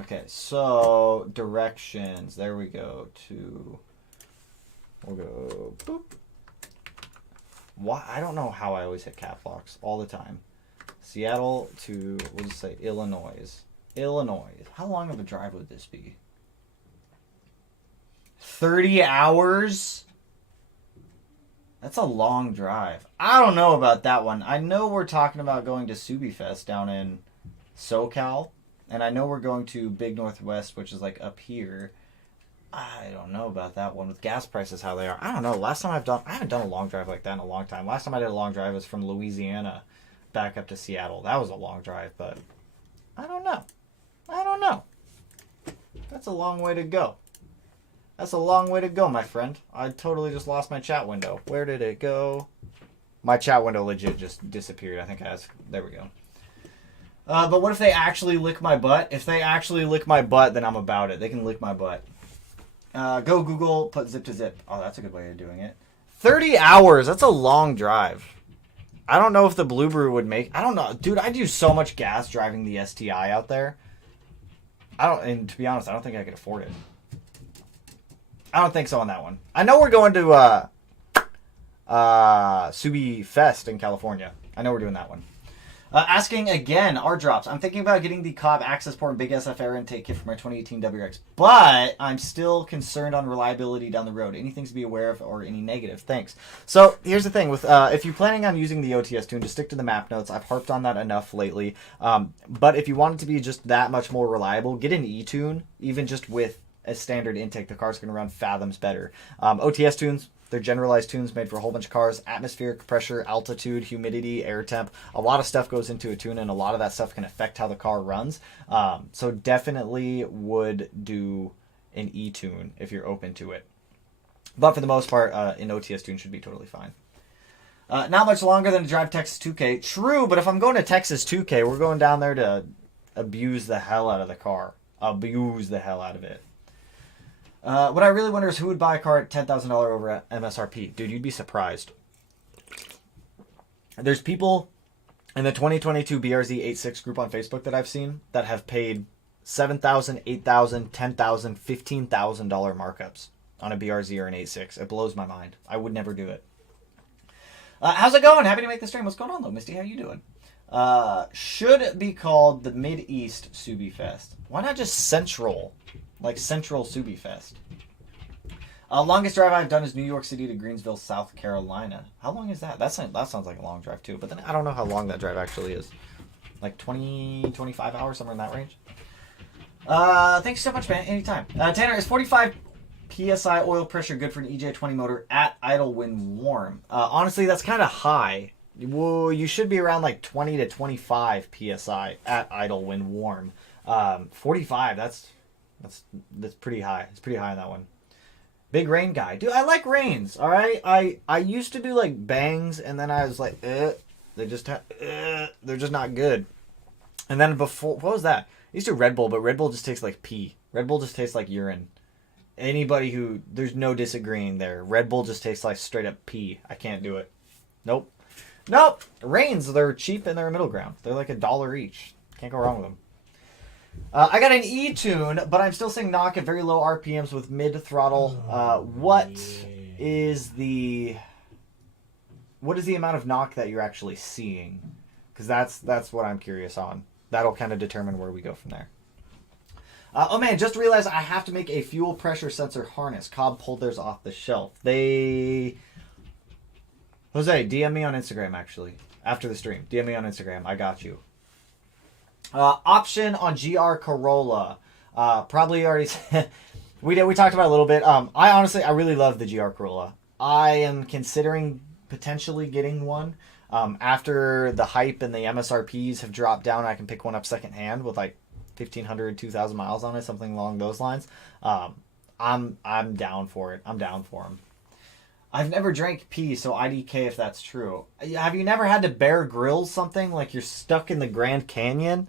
Okay, so directions. There we go. We'll go boop. Why? I don't know how I always hit cap locks all the time. Seattle to, we'll just say Illinois. Illinois. How long of a drive would this be? 30 hours? That's a long drive. I don't know about that one. I know we're talking about going to SubiFest down in SoCal. And I know we're going to Big Northwest, which is like up here. I don't know about that one with gas prices how they are. I don't know. I haven't done a long drive like that in a long time. Last time I did a long drive was from Louisiana back up to Seattle. That was a long drive, but I don't know. I don't know. That's a long way to go. That's a long way to go, my friend. I totally just lost my chat window. Where did it go? My chat window legit just disappeared. I think I asked. There we go. But what if they actually lick my butt? If they actually lick my butt, then I'm about it. They can lick my butt. Go Google, put zip to zip. Oh, that's a good way of doing it. 30 hours. That's a long drive. I don't know if the Blue Brew would make... I don't know. Dude, I do so much gas driving the STI out there. And to be honest, I don't think I could afford it. I don't think so on that one. I know we're going to Subi Fest in California. I know we're doing that one. Asking again, R drops. I'm thinking about getting the Cobb Access Port and Big SF air intake kit for my 2018 WRX, but I'm still concerned on reliability down the road. Anything to be aware of or any negative? Thanks. So here's the thing with if you're planning on using the OTS tune, just stick to the map notes. I've harped on that enough lately. But if you want it to be just that much more reliable, get an E-tune. Even just with a standard intake, the car's going to run fathoms better. OTS tunes. They're generalized tunes made for a whole bunch of cars. Atmospheric pressure, altitude, humidity, air temp. A lot of stuff goes into a tune, and a lot of that stuff can affect how the car runs. So definitely would do an E-tune if you're open to it. But for the most part, an OTS tune should be totally fine. Not much longer than to drive Texas 2K. True, but if I'm going to Texas 2K, we're going down there to abuse the hell out of the car. Abuse the hell out of it. What I really wonder is who would buy a car at $10,000 over MSRP. Dude, you'd be surprised. There's people in the 2022 BRZ 86 group on Facebook that I've seen that have paid $7,000, $8,000, $10,000, $15,000 markups on a BRZ or an 86. It blows my mind. I would never do it. How's it going? Happy to make the stream. What's going on, though? Misty, how you doing? Should be called the Mid-East Subi Fest. Why not just Central? Like Central Subi Fest. Longest drive I've done is New York City to Greensville, South Carolina. How long is that? That sounds like a long drive too. But then I don't know how long that drive actually is. Like 20, 25 hours, somewhere in that range. Thanks so much, man. Anytime. Tanner, is 45 PSI oil pressure good for an EJ20 motor at idle when warm? Honestly, that's kind of high. Well, you should be around like 20 to 25 PSI at idle when warm. 45, that's pretty high. It's pretty high on that one. Big rain guy. Dude, I like rains, all right? I used to do like bangs, and then I was like, they're just not good. And then before, what was that? I used to Red Bull, but Red Bull just tastes like pee. Red Bull just tastes like urine. Anybody who, there's no disagreeing there. Red Bull just tastes like straight up pee. I can't do it. Nope. Rains, they're cheap and they're a middle ground. They're like $1 each. Can't go wrong with them. I got an E-tune, but I'm still seeing knock at very low RPMs with mid-throttle. What is the amount of knock that you're actually seeing? Because that's what I'm curious on. That'll kind of determine where we go from there. Oh man, just realized I have to make a fuel pressure sensor harness. Cobb pulled theirs off the shelf. Jose, DM me on Instagram, actually. After the stream. DM me on Instagram. I got you. Option on GR Corolla. Probably already said. We talked about it a little bit. I really love the GR Corolla. I am considering potentially getting one. After the hype and the MSRPs have dropped down, I can pick one up secondhand with like 1,500, 2,000 miles on it, something along those lines. I'm down for it. I'm down for them. I've never drank pee, so IDK if that's true. Have you never had to Bear Grylls something? Like you're stuck in the Grand Canyon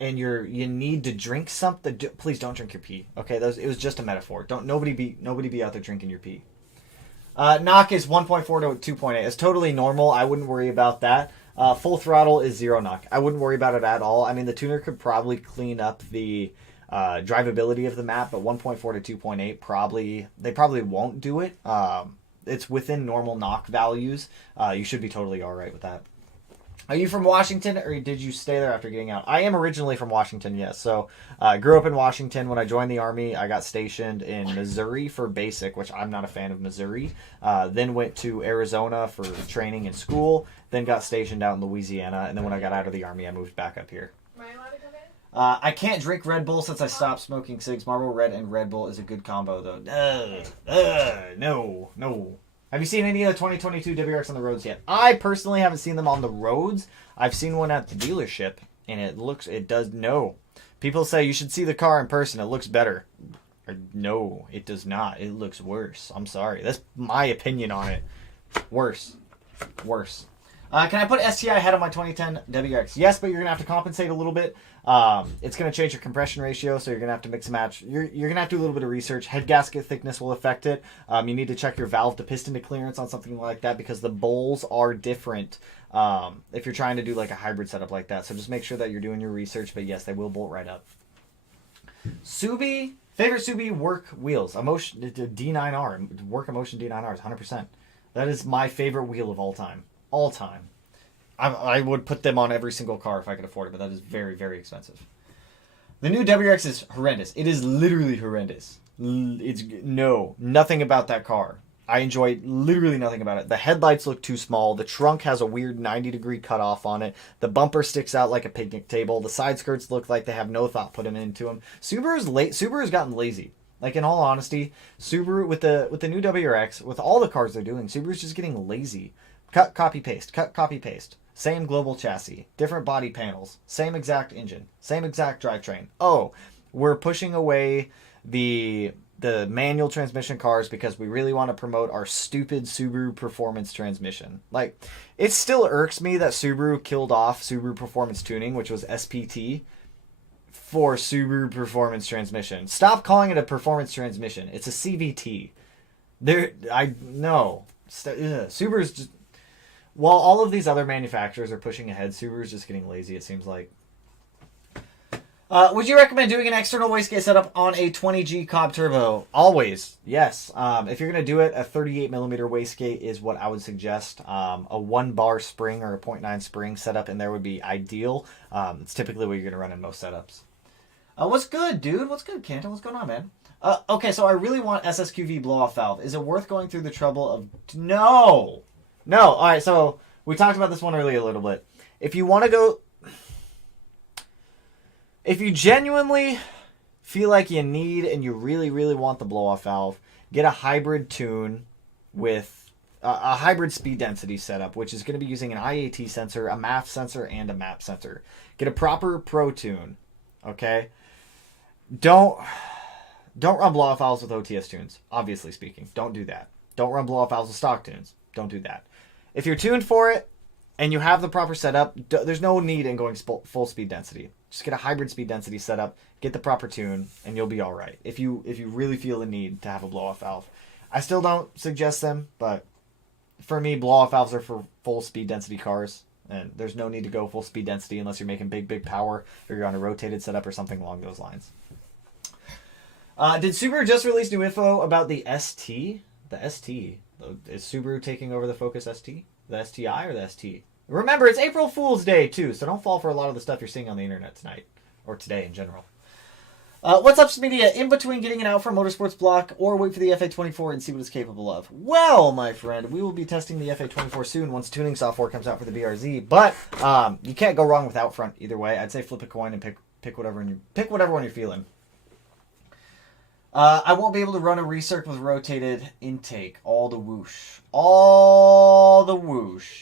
and you need to drink something? Please don't drink your pee. Okay, it was just a metaphor. Nobody be out there drinking your pee. Knock is 1.4 to 2.8. It's totally normal. I wouldn't worry about that. Full throttle is 0 knock. I wouldn't worry about it at all. I mean, the tuner could probably clean up the drivability of the map, but 1.4 to 2.8 they probably won't do it. It's within normal knock values. You should be totally all right with that. Are you from Washington, or did you stay there after getting out? I am originally from Washington, yes. So I grew up in Washington. When I joined the Army, I got stationed in Missouri for basic, which I'm not a fan of Missouri. Then went to Arizona for training and school. Then got stationed out in Louisiana. And then when I got out of the Army, I moved back up here. Am I allowed to come in? I can't drink Red Bull since I stopped smoking cigs. Marlboro Red and Red Bull is a good combo, though. No. Have you seen any of the 2022 WRX on the roads yet? I personally haven't seen them on the roads. I've seen one at the dealership. And it does, no. People say you should see the car in person. It looks better. No, it does not. It looks worse. I'm sorry. That's my opinion on it. Worse. Can I put STI ahead of my 2010 WRX? Yes, but you're going to have to compensate a little bit. It's going to change your compression ratio, so you're going to have to mix and match. You're going to have to do a little bit of research. Head gasket thickness will affect it. You need to check your valve to piston to clearance on something like that because the bowls are different if you're trying to do like a hybrid setup like that. So just make sure that you're doing your research, but yes, they will bolt right up. Subi, favorite Subi work wheels. Emotion D9R. Work Emotion D9R is 100%. That is my favorite wheel of all time. All time. I would put them on every single car if I could afford it, but that is very, very expensive. The new WRX is horrendous. It is literally horrendous. Nothing about that car. I enjoy literally nothing about it. The headlights look too small. The trunk has a weird 90-degree cutoff on it. The bumper sticks out like a picnic table. The side skirts look like they have no thought put into them. Subaru's gotten lazy. Like, in all honesty, Subaru, with the new WRX, with all the cars they're doing, Subaru's just getting lazy. Cut, copy, paste. Same global chassis. Different body panels. Same exact engine. Same exact drivetrain. Oh, we're pushing away the manual transmission cars because we really want to promote our stupid Subaru Performance transmission. Like, it still irks me that Subaru killed off Subaru Performance Tuning, which was SPT, for Subaru Performance Transmission. Stop calling it a performance transmission. It's a CVT. Subaru's just... While all of these other manufacturers are pushing ahead, Subaru's just getting lazy, it seems like. Would you recommend doing an external wastegate setup on a 20G Cobb Turbo? Always, yes. If you're going to do it, a 38mm wastegate is what I would suggest. A 1 bar spring or a 0.9 spring setup in there would be ideal. It's typically what you're going to run in most setups. What's good, dude? What's good, Canton? What's going on, man? Okay, so I really want SSQV blow-off valve. Is it worth going through the trouble of... No! All right, so we talked about this one earlier a little bit. If you want to go... If you genuinely feel like you need and you really, really want the blow-off valve, get a hybrid tune with a hybrid speed density setup, which is going to be using an IAT sensor, a MAF sensor, and a MAP sensor. Get a proper Pro tune, okay? Don't run blow-off valves with OTS tunes, obviously speaking. Don't do that. Don't run blow-off valves with stock tunes. Don't do that. If you're tuned for it and you have the proper setup, there's no need in going full speed density. Just get a hybrid speed density setup, get the proper tune, and you'll be all right. If you really feel the need to have a blow-off valve. I still don't suggest them, but for me, blow-off valves are for full speed density cars, and there's no need to go full speed density unless you're making big power or you're on a rotated setup or something along those lines. Did Subaru just release new info about the ST? The ST. Is Subaru taking over the Focus ST? The STI or the ST? Remember, it's April Fool's Day, too, so don't fall for a lot of the stuff you're seeing on the internet tonight. Or today, in general. What's up, Smedia? In between getting it out for Motorsports Block or wait for the FA24 and see what it's capable of? Well, my friend, we will be testing the FA24 soon once tuning software comes out for the BRZ. But you can't go wrong with Outfront either way. I'd say flip a coin and pick whatever one you're feeling. I won't be able to run a recirc with rotated intake. All the whoosh.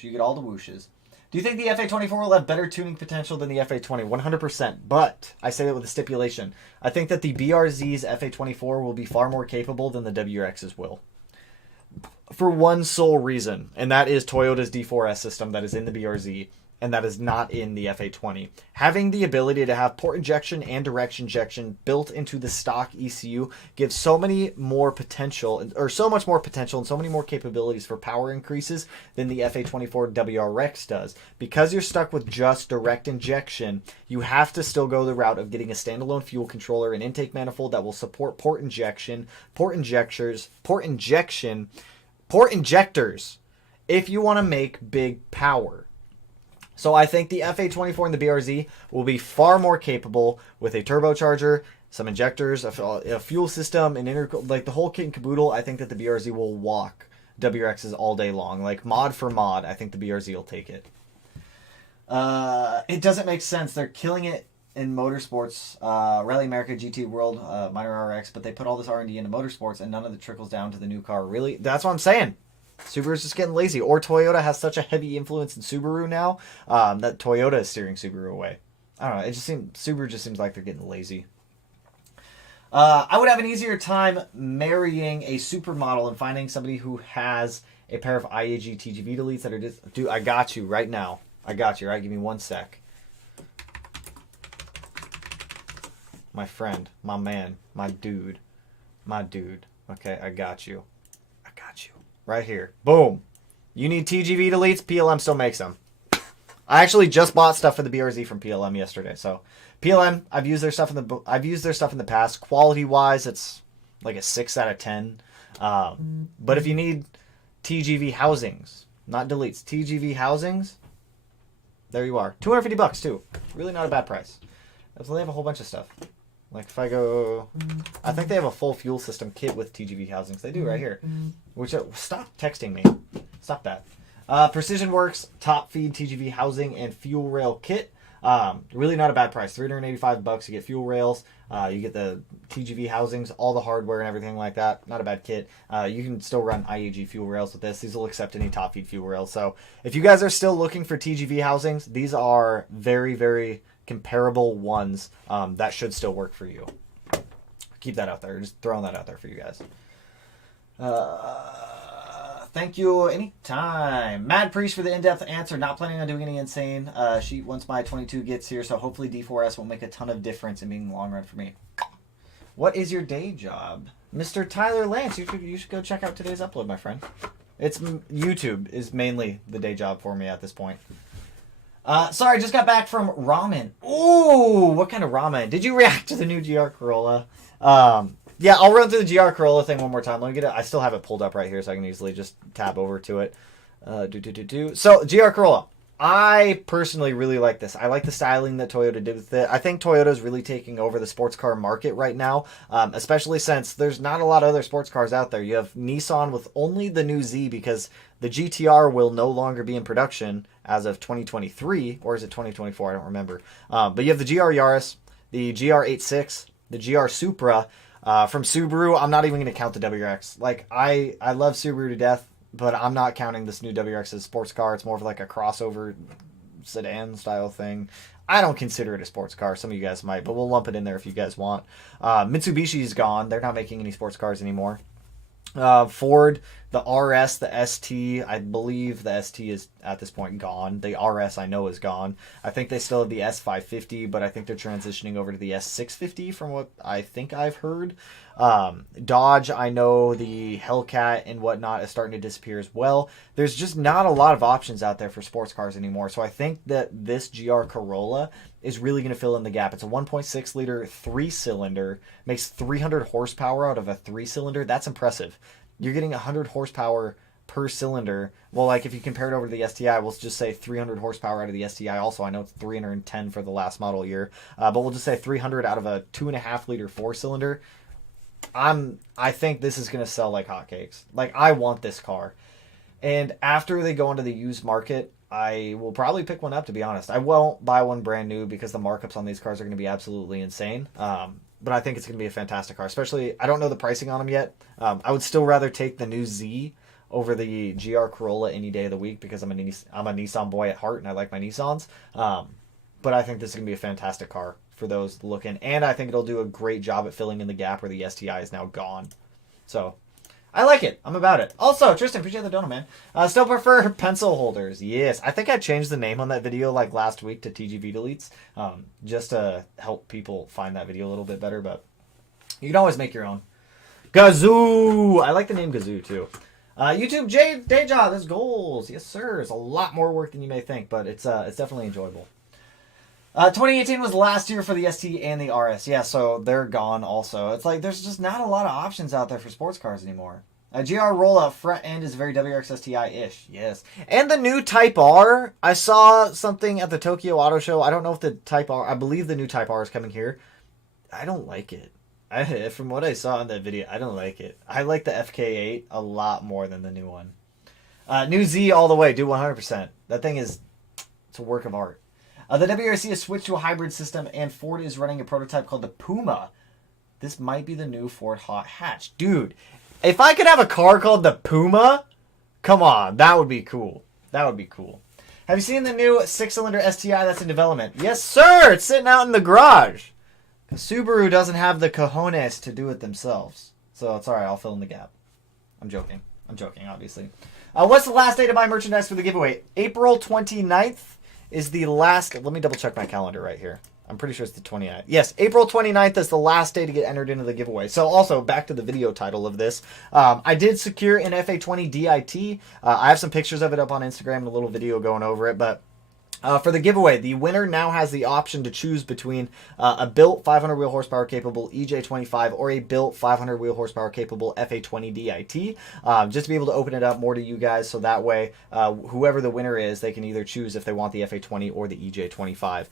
You get all the whooshes. Do you think the FA24 will have better tuning potential than the FA20? 100%. But I say that with a stipulation. I think that the BRZ's FA24 will be far more capable than the WRX's will. For one sole reason. And that is Toyota's D4S system that is in the BRZ. And that is not in the FA20. Having the ability to have port injection and direct injection built into the stock ECU gives so many more potential, or so much more potential and so many more capabilities for power increases than the FA24 WRX does. Because you're stuck with just direct injection, you have to still go the route of getting a standalone fuel controller and intake manifold that will support port injection, port injectors, if you want to make big power. So I think the FA24 and the BRZ will be far more capable with a turbocharger, some injectors, a fuel system, like the whole kit and caboodle. I think that the BRZ will walk WRXs all day long. Like mod for mod, I think the BRZ will take it. It doesn't make sense. They're killing it in motorsports, Rally America, GT World, Minor RX, but they put all this R&D into motorsports and none of it trickles down to the new car. Really? That's what I'm saying. Subaru's just getting lazy. Or Toyota has such a heavy influence in Subaru now that Toyota is steering Subaru away. I don't know. It just seems Subaru just seems like they're getting lazy. I would have an easier time marrying a supermodel and finding somebody who has a pair of IAG TGV deletes that are just... Dude, I got you right now. I got you, right? Give me 1 sec. My friend, my man, my dude. Okay, I got you. I got you. Right here. Boom. You need TGV deletes? PLM still makes them. I actually just bought stuff for the BRZ from PLM yesterday. So PLM, I've used their stuff in the past. Quality wise, it's like a 6 out of 10. But if you need TGV housings, not deletes, TGV housings, there you are. $250 too. Really not a bad price. They have a whole bunch of stuff. Like if I go, I think they have a full fuel system kit with TGV housings. They do right here. Which stop texting me. Stop that. Precision Works, top feed TGV housing and fuel rail kit. Really not a bad price. $385. You get fuel rails. You get the TGV housings, all the hardware and everything like that. Not a bad kit. You can still run IAG fuel rails with this. These will accept any top feed fuel rails. So if you guys are still looking for TGV housings, these are very, very comparable ones that should still work for you. Keep that out there. Just throwing that out there for you guys. Thank you. Anytime. Mad Priest for the in-depth answer. Not planning on doing any insane sheet once my 22 gets here, so hopefully D4S will make a ton of difference in being long run for me. What is your day job? Mr. Tyler Lance, you should go check out today's upload, my friend. It's YouTube is mainly the day job for me at this point. Sorry, just got back from ramen. Ooh, what kind of ramen? Did you react to the new GR Corolla? Yeah, I'll run through the GR Corolla thing one more time. Let me get it. I still have it pulled up right here, so I can easily just tab over to it. So, GR Corolla. I personally really like this. I like the styling that Toyota did with it. I think Toyota's really taking over the sports car market right now, especially since there's not a lot of other sports cars out there. You have Nissan with only the new Z because the GTR will no longer be in production as of 2023, or is it 2024? I don't remember. But you have the GR Yaris, the GR86, the GR Supra. From Subaru, I'm not even going to count the WRX. Like, I love Subaru to death, but I'm not counting this new WRX as a sports car. It's more of like a crossover sedan style thing. I don't consider it a sports car. Some of you guys might, but we'll lump it in there if you guys want. Mitsubishi's gone. They're not making any sports cars anymore. Ford, the RS, the ST, I believe the ST is at this point gone. The RS I know is gone. I think they still have the S550, but I think they're transitioning over to the S650 from what I think I've heard. Dodge, I know the Hellcat and whatnot is starting to disappear as well. There's just not a lot of options out there for sports cars anymore. So I think that this GR Corolla is really going to fill in the gap. It's a 1.6 liter 3-cylinder, makes 300 horsepower out of a 3-cylinder. That's impressive. You're getting 100 horsepower per cylinder. Well, like if you compare it over to the STI, we'll just say 300 horsepower out of the STI. Also, I know it's 310 for the last model year, but we'll just say 300 out of a 2.5 liter 4-cylinder. I think this is going to sell like hotcakes. Like, I want this car. And after they go into the used market, I will probably pick one up, to be honest. I won't buy one brand new because the markups on these cars are going to be absolutely insane. But I think it's going to be a fantastic car. Especially, I don't know the pricing on them yet. I would still rather take the new Z over the GR Corolla any day of the week because I'm a Nissan boy at heart and I like my Nissans. But I think this is going to be a fantastic car for those looking. And I think it'll do a great job at filling in the gap where the STI is now gone. So, I like it. I'm about it. Also, Tristan, appreciate the donut, man. Still prefer pencil holders. Yes. I think I changed the name on that video like last week to TGV Deletes. Just to help people find that video a little bit better. But you can always make your own. Gazoo! I like the name Gazoo, too. YouTube day job. There's goals. Yes, sir. It's a lot more work than you may think. But it's definitely enjoyable. 2018 was the last year for the ST and the RS. Yeah, so they're gone also. It's like there's just not a lot of options out there for sports cars anymore. GR Rolla front end is very WRX STI-ish. Yes. And the new Type R. I saw something at the Tokyo Auto Show. I don't know if the Type R... I believe the new Type R is coming here. I don't like it. From what I saw in that video, I don't like it. I like the FK8 a lot more than the new one. New Z all the way. Do 100%. That thing is... It's a work of art. The WRC has switched to a hybrid system, and Ford is running a prototype called the Puma. This might be the new Ford hot hatch. Dude, if I could have a car called the Puma, come on, that would be cool. That would be cool. Have you seen the new 6-cylinder STI that's in development? Yes, sir! It's sitting out in the garage. Subaru doesn't have the cojones to do it themselves. So it's alright, I'll fill in the gap. I'm joking. I'm joking, obviously. What's the last day to buy merchandise for the giveaway? April 29th is the last... Let me double check my calendar right here. I'm pretty sure it's the 29th. Yes, April 29th is the last day to get entered into the giveaway. So also, back to the video title of this. I did secure an FA20 DIT. I have some pictures of it up on Instagram and a little video going over it, but... for the giveaway, the winner now has the option to choose between a built 500 wheel horsepower capable EJ25 or a built 500 wheel horsepower capable FA20 DIT. Just to be able to open it up more to you guys, so that way whoever the winner is, they can either choose if they want the FA20 or the EJ25.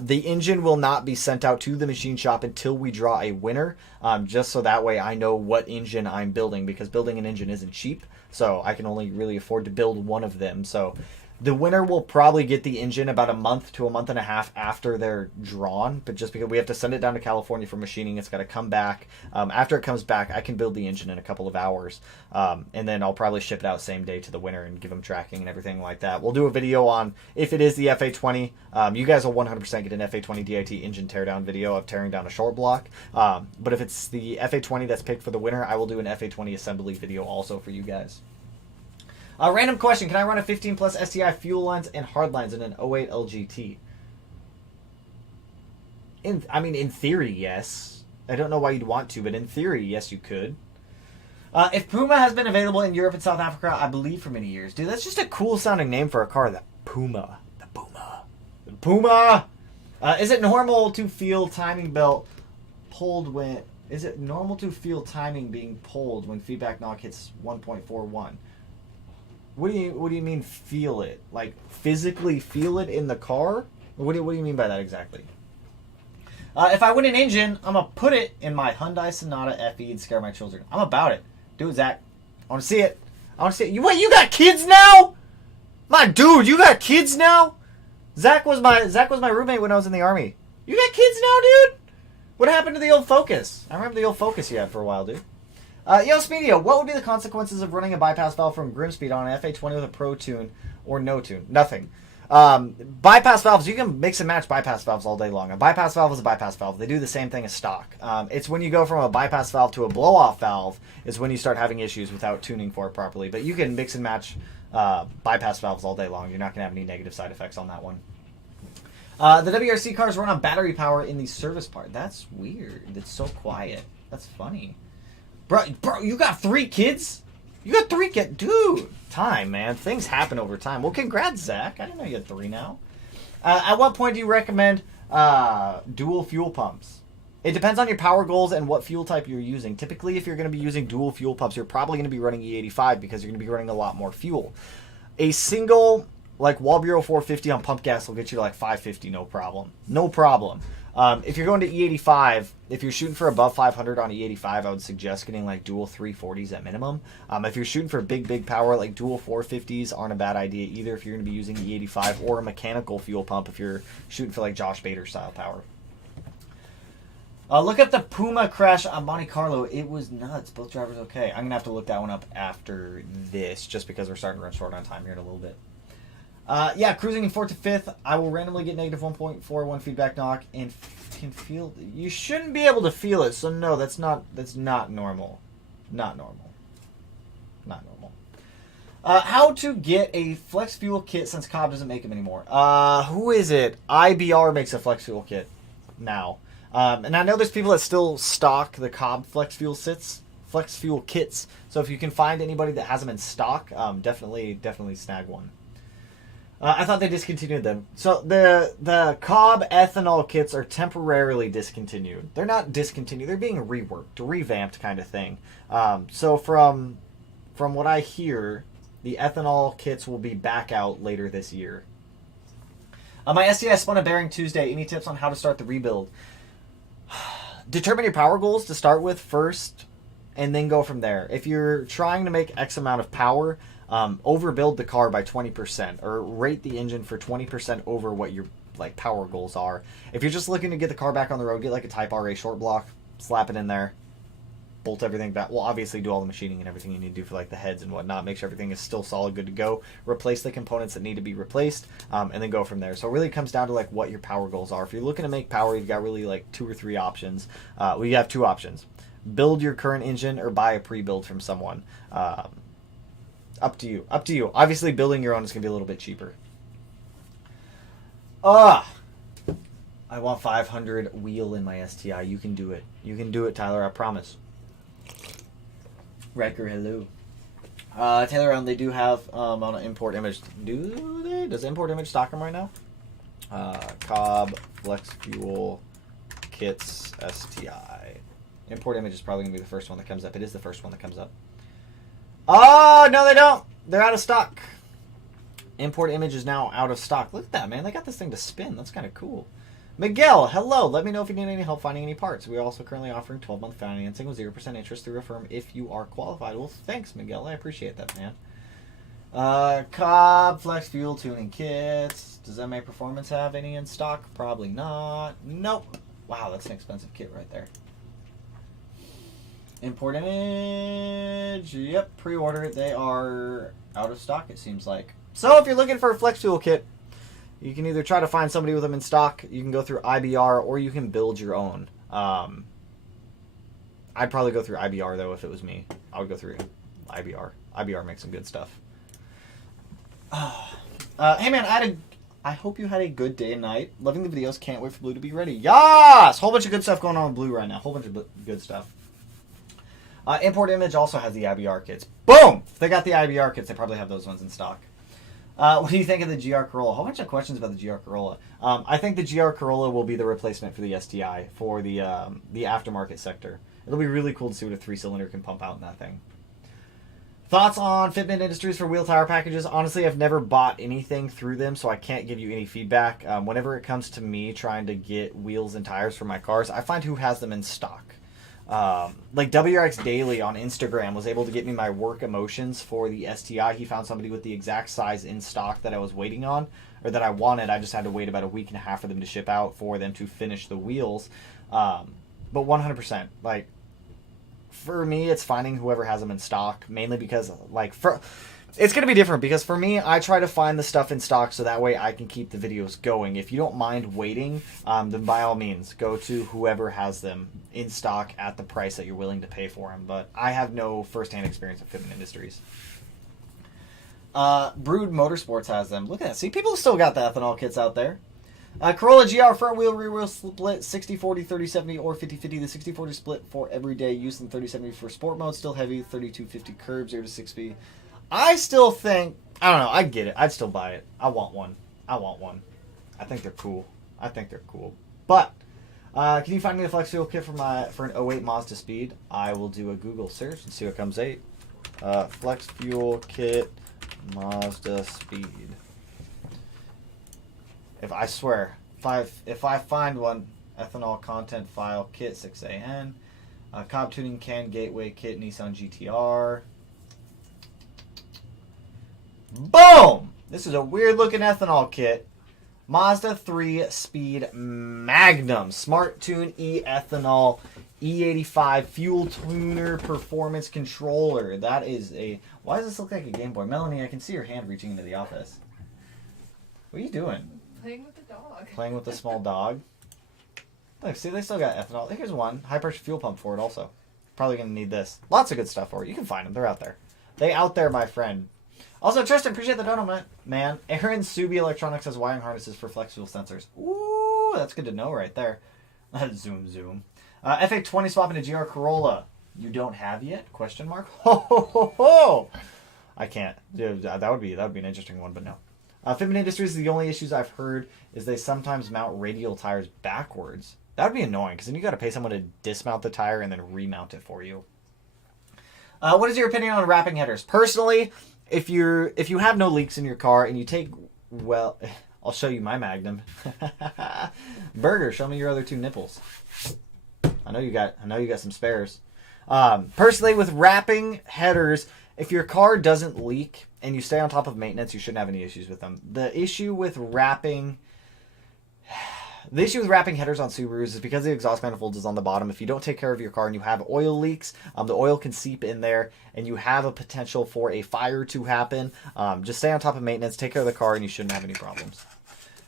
The engine will not be sent out to the machine shop until we draw a winner, just so that way I know what engine I'm building, because building an engine isn't cheap, so I can only really afford to build one of them. So the winner will probably get the engine about a month to a month and a half after they're drawn, but just because we have to send it down to California for machining, it's got to come back. After it comes back, I can build the engine in a couple of hours, and then I'll probably ship it out same day to the winner and give them tracking and everything like that. We'll do a video on if it is the FA20. You guys will 100% get an FA20 DIT engine teardown video of tearing down a short block, but if it's the FA20 that's picked for the winner, I will do an FA20 assembly video also for you guys. Random question. Can I run a 15 plus STI fuel lines and hard lines in an 08 LGT? In theory, yes. I don't know why you'd want to, but in theory, yes, you could. If Puma has been available in Europe and South Africa, I believe for many years. Dude, that's just a cool sounding name for a car. The Puma. The Puma. The Puma! Is it normal to feel timing belt pulled when... Is it normal to feel timing being pulled when feedback knock hits 1.41? What do you mean feel it? Like physically feel it in the car? What do you mean by that exactly? If I win an engine, I'm going to put it in my Hyundai Sonata FE and scare my children. I'm about it. Do it, Zach. I want to see it. I want to see it. Wait, you got kids now? My dude, you got kids now? Zach was my roommate when I was in the Army. You got kids now, dude? What happened to the old Focus? I remember the old Focus you had for a while, dude. Yo, Speedio, what would be the consequences of running a bypass valve from Grimspeed on an FA20 with a Pro Tune or no tune? Nothing. Bypass valves, you can mix and match bypass valves all day long. A bypass valve is a bypass valve. They do the same thing as stock. It's when you go from a bypass valve to a blow-off valve is when you start having issues without tuning for it properly. But you can mix and match bypass valves all day long. You're not going to have any negative side effects on that one. The WRC cars run on battery power in the service part. That's weird. It's so quiet. That's funny. Bro, you got 3 kids? You got 3 kids? Dude, time, man. Things happen over time. Well, congrats, Zach. I didn't know you had 3 now. At what point do you recommend dual fuel pumps? It depends on your power goals and what fuel type you're using. Typically, if you're going to be using dual fuel pumps, you're probably going to be running E85 because you're going to be running a lot more fuel. A single, like, Walburo 450 on pump gas will get you to, like, 550, no problem. No problem. If you're going to E85, if you're shooting for above 500 on E85, I would suggest getting like dual 340s at minimum. If you're shooting for big power, like dual 450s aren't a bad idea either if you're going to be using E85 or a mechanical fuel pump if you're shooting for like Josh Bader style power. Look up the Puma crash on Monte Carlo. It was nuts. Both drivers okay. I'm going to have to look that one up after this just because we're starting to run short on time here in a little bit. Yeah, cruising in 4th to 5th, I will randomly get negative 1.41 feedback knock and can feel... You shouldn't be able to feel it, so no, that's not normal. Not normal. Not normal. How to get a flex fuel kit since Cobb doesn't make them anymore. Who is it? IBR makes a flex fuel kit now. And I know there's people that still stock the Cobb flex fuel kits. So if you can find anybody that has them in stock, definitely snag one. I thought they discontinued them. So the Cobb ethanol kits are temporarily discontinued. They're not discontinued. They're being reworked, revamped kind of thing. So from what I hear, the ethanol kits will be back out later this year. My STI spun a bearing Tuesday. Any tips on how to start the rebuild? Determine your power goals to start with first, and then go from there. If you're trying to make X amount of power... overbuild the car by 20% or rate the engine for 20% over what your like power goals are. If you're just looking to get the car back on the road, get like a Type RA short block, slap it in there. bolt everything back. Well, obviously do all the machining and everything you need to do for like the heads and whatnot. Make sure everything is still solid, good to go. Replace the components that need to be replaced, and then go from there. So it really comes down to like what your power goals are. If you're looking to make power, you've got really like 2 or 3 options. We have 2 options: build your current engine or buy a pre-build from someone. Up to you. Up to you. Obviously, building your own is gonna be a little bit cheaper. I want 500 wheel in my STI. You can do it. You can do it, Tyler. I promise. Riker, hello. Taylor, they do have on an import image. Do they? Does import image stock them right now? Cobb, Flex Fuel, Kits, STI. Import image is probably going to be the first one that comes up. It is the first one that comes up. Oh, no, they don't. They're out of stock. Import image is now out of stock. Look at that, man. They got this thing to spin. That's kind of cool. Miguel, hello. Let me know if you need any help finding any parts. We are also currently offering 12-month financing with 0% interest through a firm if you are qualified. Well, thanks, Miguel. I appreciate that, man. Cobb, Flex Fuel, Tuning Kits. Does MA Performance have any in stock? Probably not. Nope. Wow, that's an expensive kit right there. Import image. Yep, pre-order. They are out of stock, it seems like. So if you're looking for a Flex Fuel kit, you can either try to find somebody with them in stock, you can go through IBR, or you can build your own. I'd probably go through IBR, though, if it was me. I would go through IBR. IBR makes some good stuff. Hey, man, I hope you had a good day and night. Loving the videos. Can't wait for Blue to be ready. Yas! Whole bunch of good stuff going on with Blue right now. Whole bunch of good stuff. Import Image also has the IBR kits. Boom! If they got the IBR kits, they probably have those ones in stock. What do you think of the GR Corolla? A whole bunch of questions about the GR Corolla. I think the GR Corolla will be the replacement for the STI for the aftermarket sector. It'll be really cool to see what a 3-cylinder can pump out in that thing. Thoughts on Fitment Industries for wheel tire packages? Honestly, I've never bought anything through them, so I can't give you any feedback. Whenever it comes to me trying to get wheels and tires for my cars, I find who has them in stock. Like WRX Daily on Instagram was able to get me my work emotions for the STI. He found somebody with the exact size in stock that I was waiting on, or that I wanted. I just had to wait about a week and a half for them to ship out for them to finish the wheels. But 100%, like, for me, it's finding whoever has them in stock, mainly because, like, it's going to be different, because for me, I try to find the stuff in stock so that way I can keep the videos going. If you don't mind waiting, then by all means, go to whoever has them in stock at the price that you're willing to pay for them. But I have no first-hand experience with Fitment Industries. Brood Motorsports has them. Look at that. See, people still got the ethanol kits out there. Corolla GR front wheel, rear wheel split, 60-40, 30-70, or 50-50. The 60-40 split for everyday use and 30-70 for sport mode. Still heavy, 32-50 curb, 0-6 speed. I still think, I don't know, I get it. I'd still buy it. I want one. I think they're cool. But, can you find me the Flex Fuel kit for an 08 Mazda Speed? I will do a Google search and see what comes up. Flex Fuel kit, Mazda Speed. If I swear, if I find one, ethanol content file kit 6AN, Cobb tuning can gateway kit Nissan GTR. Boom! This is a weird looking ethanol kit. Mazda 3 Speed Magnum Smart Tune E Ethanol E85 Fuel Tuner Performance Controller. That is a... Why does this look like a Game Boy? Melanie, I can see your hand reaching into the office. What are you doing? Playing with the dog. Playing with the small dog. Look, see, they still got ethanol. Here's one. High pressure fuel pump for it also. Probably going to need this. Lots of good stuff for it. You can find them. They're out there. They out there, my friend. Also, Tristan, appreciate the donut, man. Aaron Subi Electronics has wiring harnesses for flex fuel sensors. Ooh, that's good to know right there. Zoom. FA20 swap into GR Corolla. You don't have yet? Question mark. Ho. I can't. Dude, that would be an interesting one, but no. Fitment Industries, the only issues I've heard is they sometimes mount radial tires backwards. That would be annoying, because then you got to pay someone to dismount the tire and then remount it for you. What is your opinion on wrapping headers? Personally, if you have no leaks in your car and you take, well, I'll show you my Magnum. Burger, show me your other 2 nipples. I know you got some spares. Personally, with wrapping headers, if your car doesn't leak and you stay on top of maintenance, you shouldn't have any issues with them. The issue with wrapping The issue with wrapping headers on Subarus is because the exhaust manifold is on the bottom. If you don't take care of your car and you have oil leaks, the oil can seep in there and you have a potential for a fire to happen. Just stay on top of maintenance, take care of the car, and you shouldn't have any problems.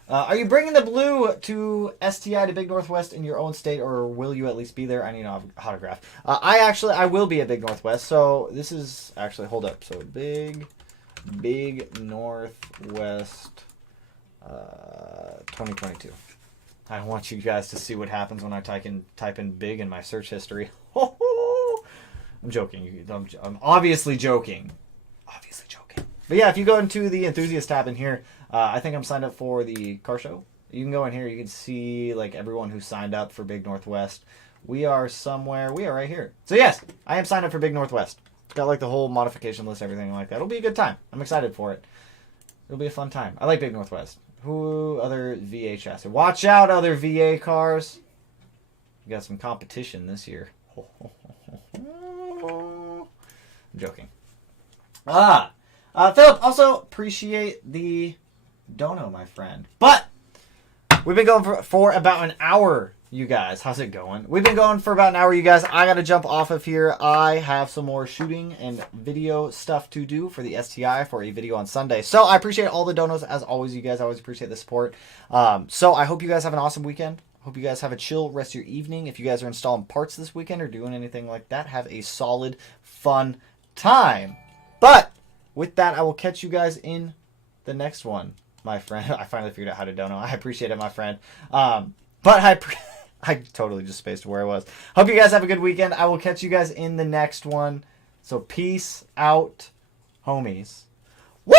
Are you bringing the blue to STI to Big Northwest in your own state, or will you at least be there? I need an autograph. I will be at Big Northwest. So this is actually, hold up. So Big Northwest 2022. I want you guys to see what happens when I type in big in my search history. I'm joking. I'm obviously joking. But yeah, if you go into the enthusiast tab in here, I think I'm signed up for the car show. You can go in here. You can see like everyone who signed up for Big Northwest. We are right here. So yes, I am signed up for Big Northwest. It's got like the whole modification list, everything like that. It'll be a good time. I'm excited for it. It'll be a fun time. I like Big Northwest. Who other VA chassis? Watch out, other VA cars. We got some competition this year. I'm joking. Philip, also appreciate the dono, my friend. But we've been going for about an hour, you guys. How's it going? We've been going for about an hour, you guys. I got to jump off of here. I have some more shooting and video stuff to do for the STI for a video on Sunday. So I appreciate all the donos, as always, you guys. I always appreciate the support. So I hope you guys have an awesome weekend. Hope you guys have a chill rest of your evening. If you guys are installing parts this weekend or doing anything like that, have a solid, fun time. But with that, I will catch you guys in the next one, my friend. I finally figured out how to dono. I appreciate it, my friend. But I totally just spaced where I was. Hope you guys have a good weekend. I will catch you guys in the next one. So peace out, homies. Woo!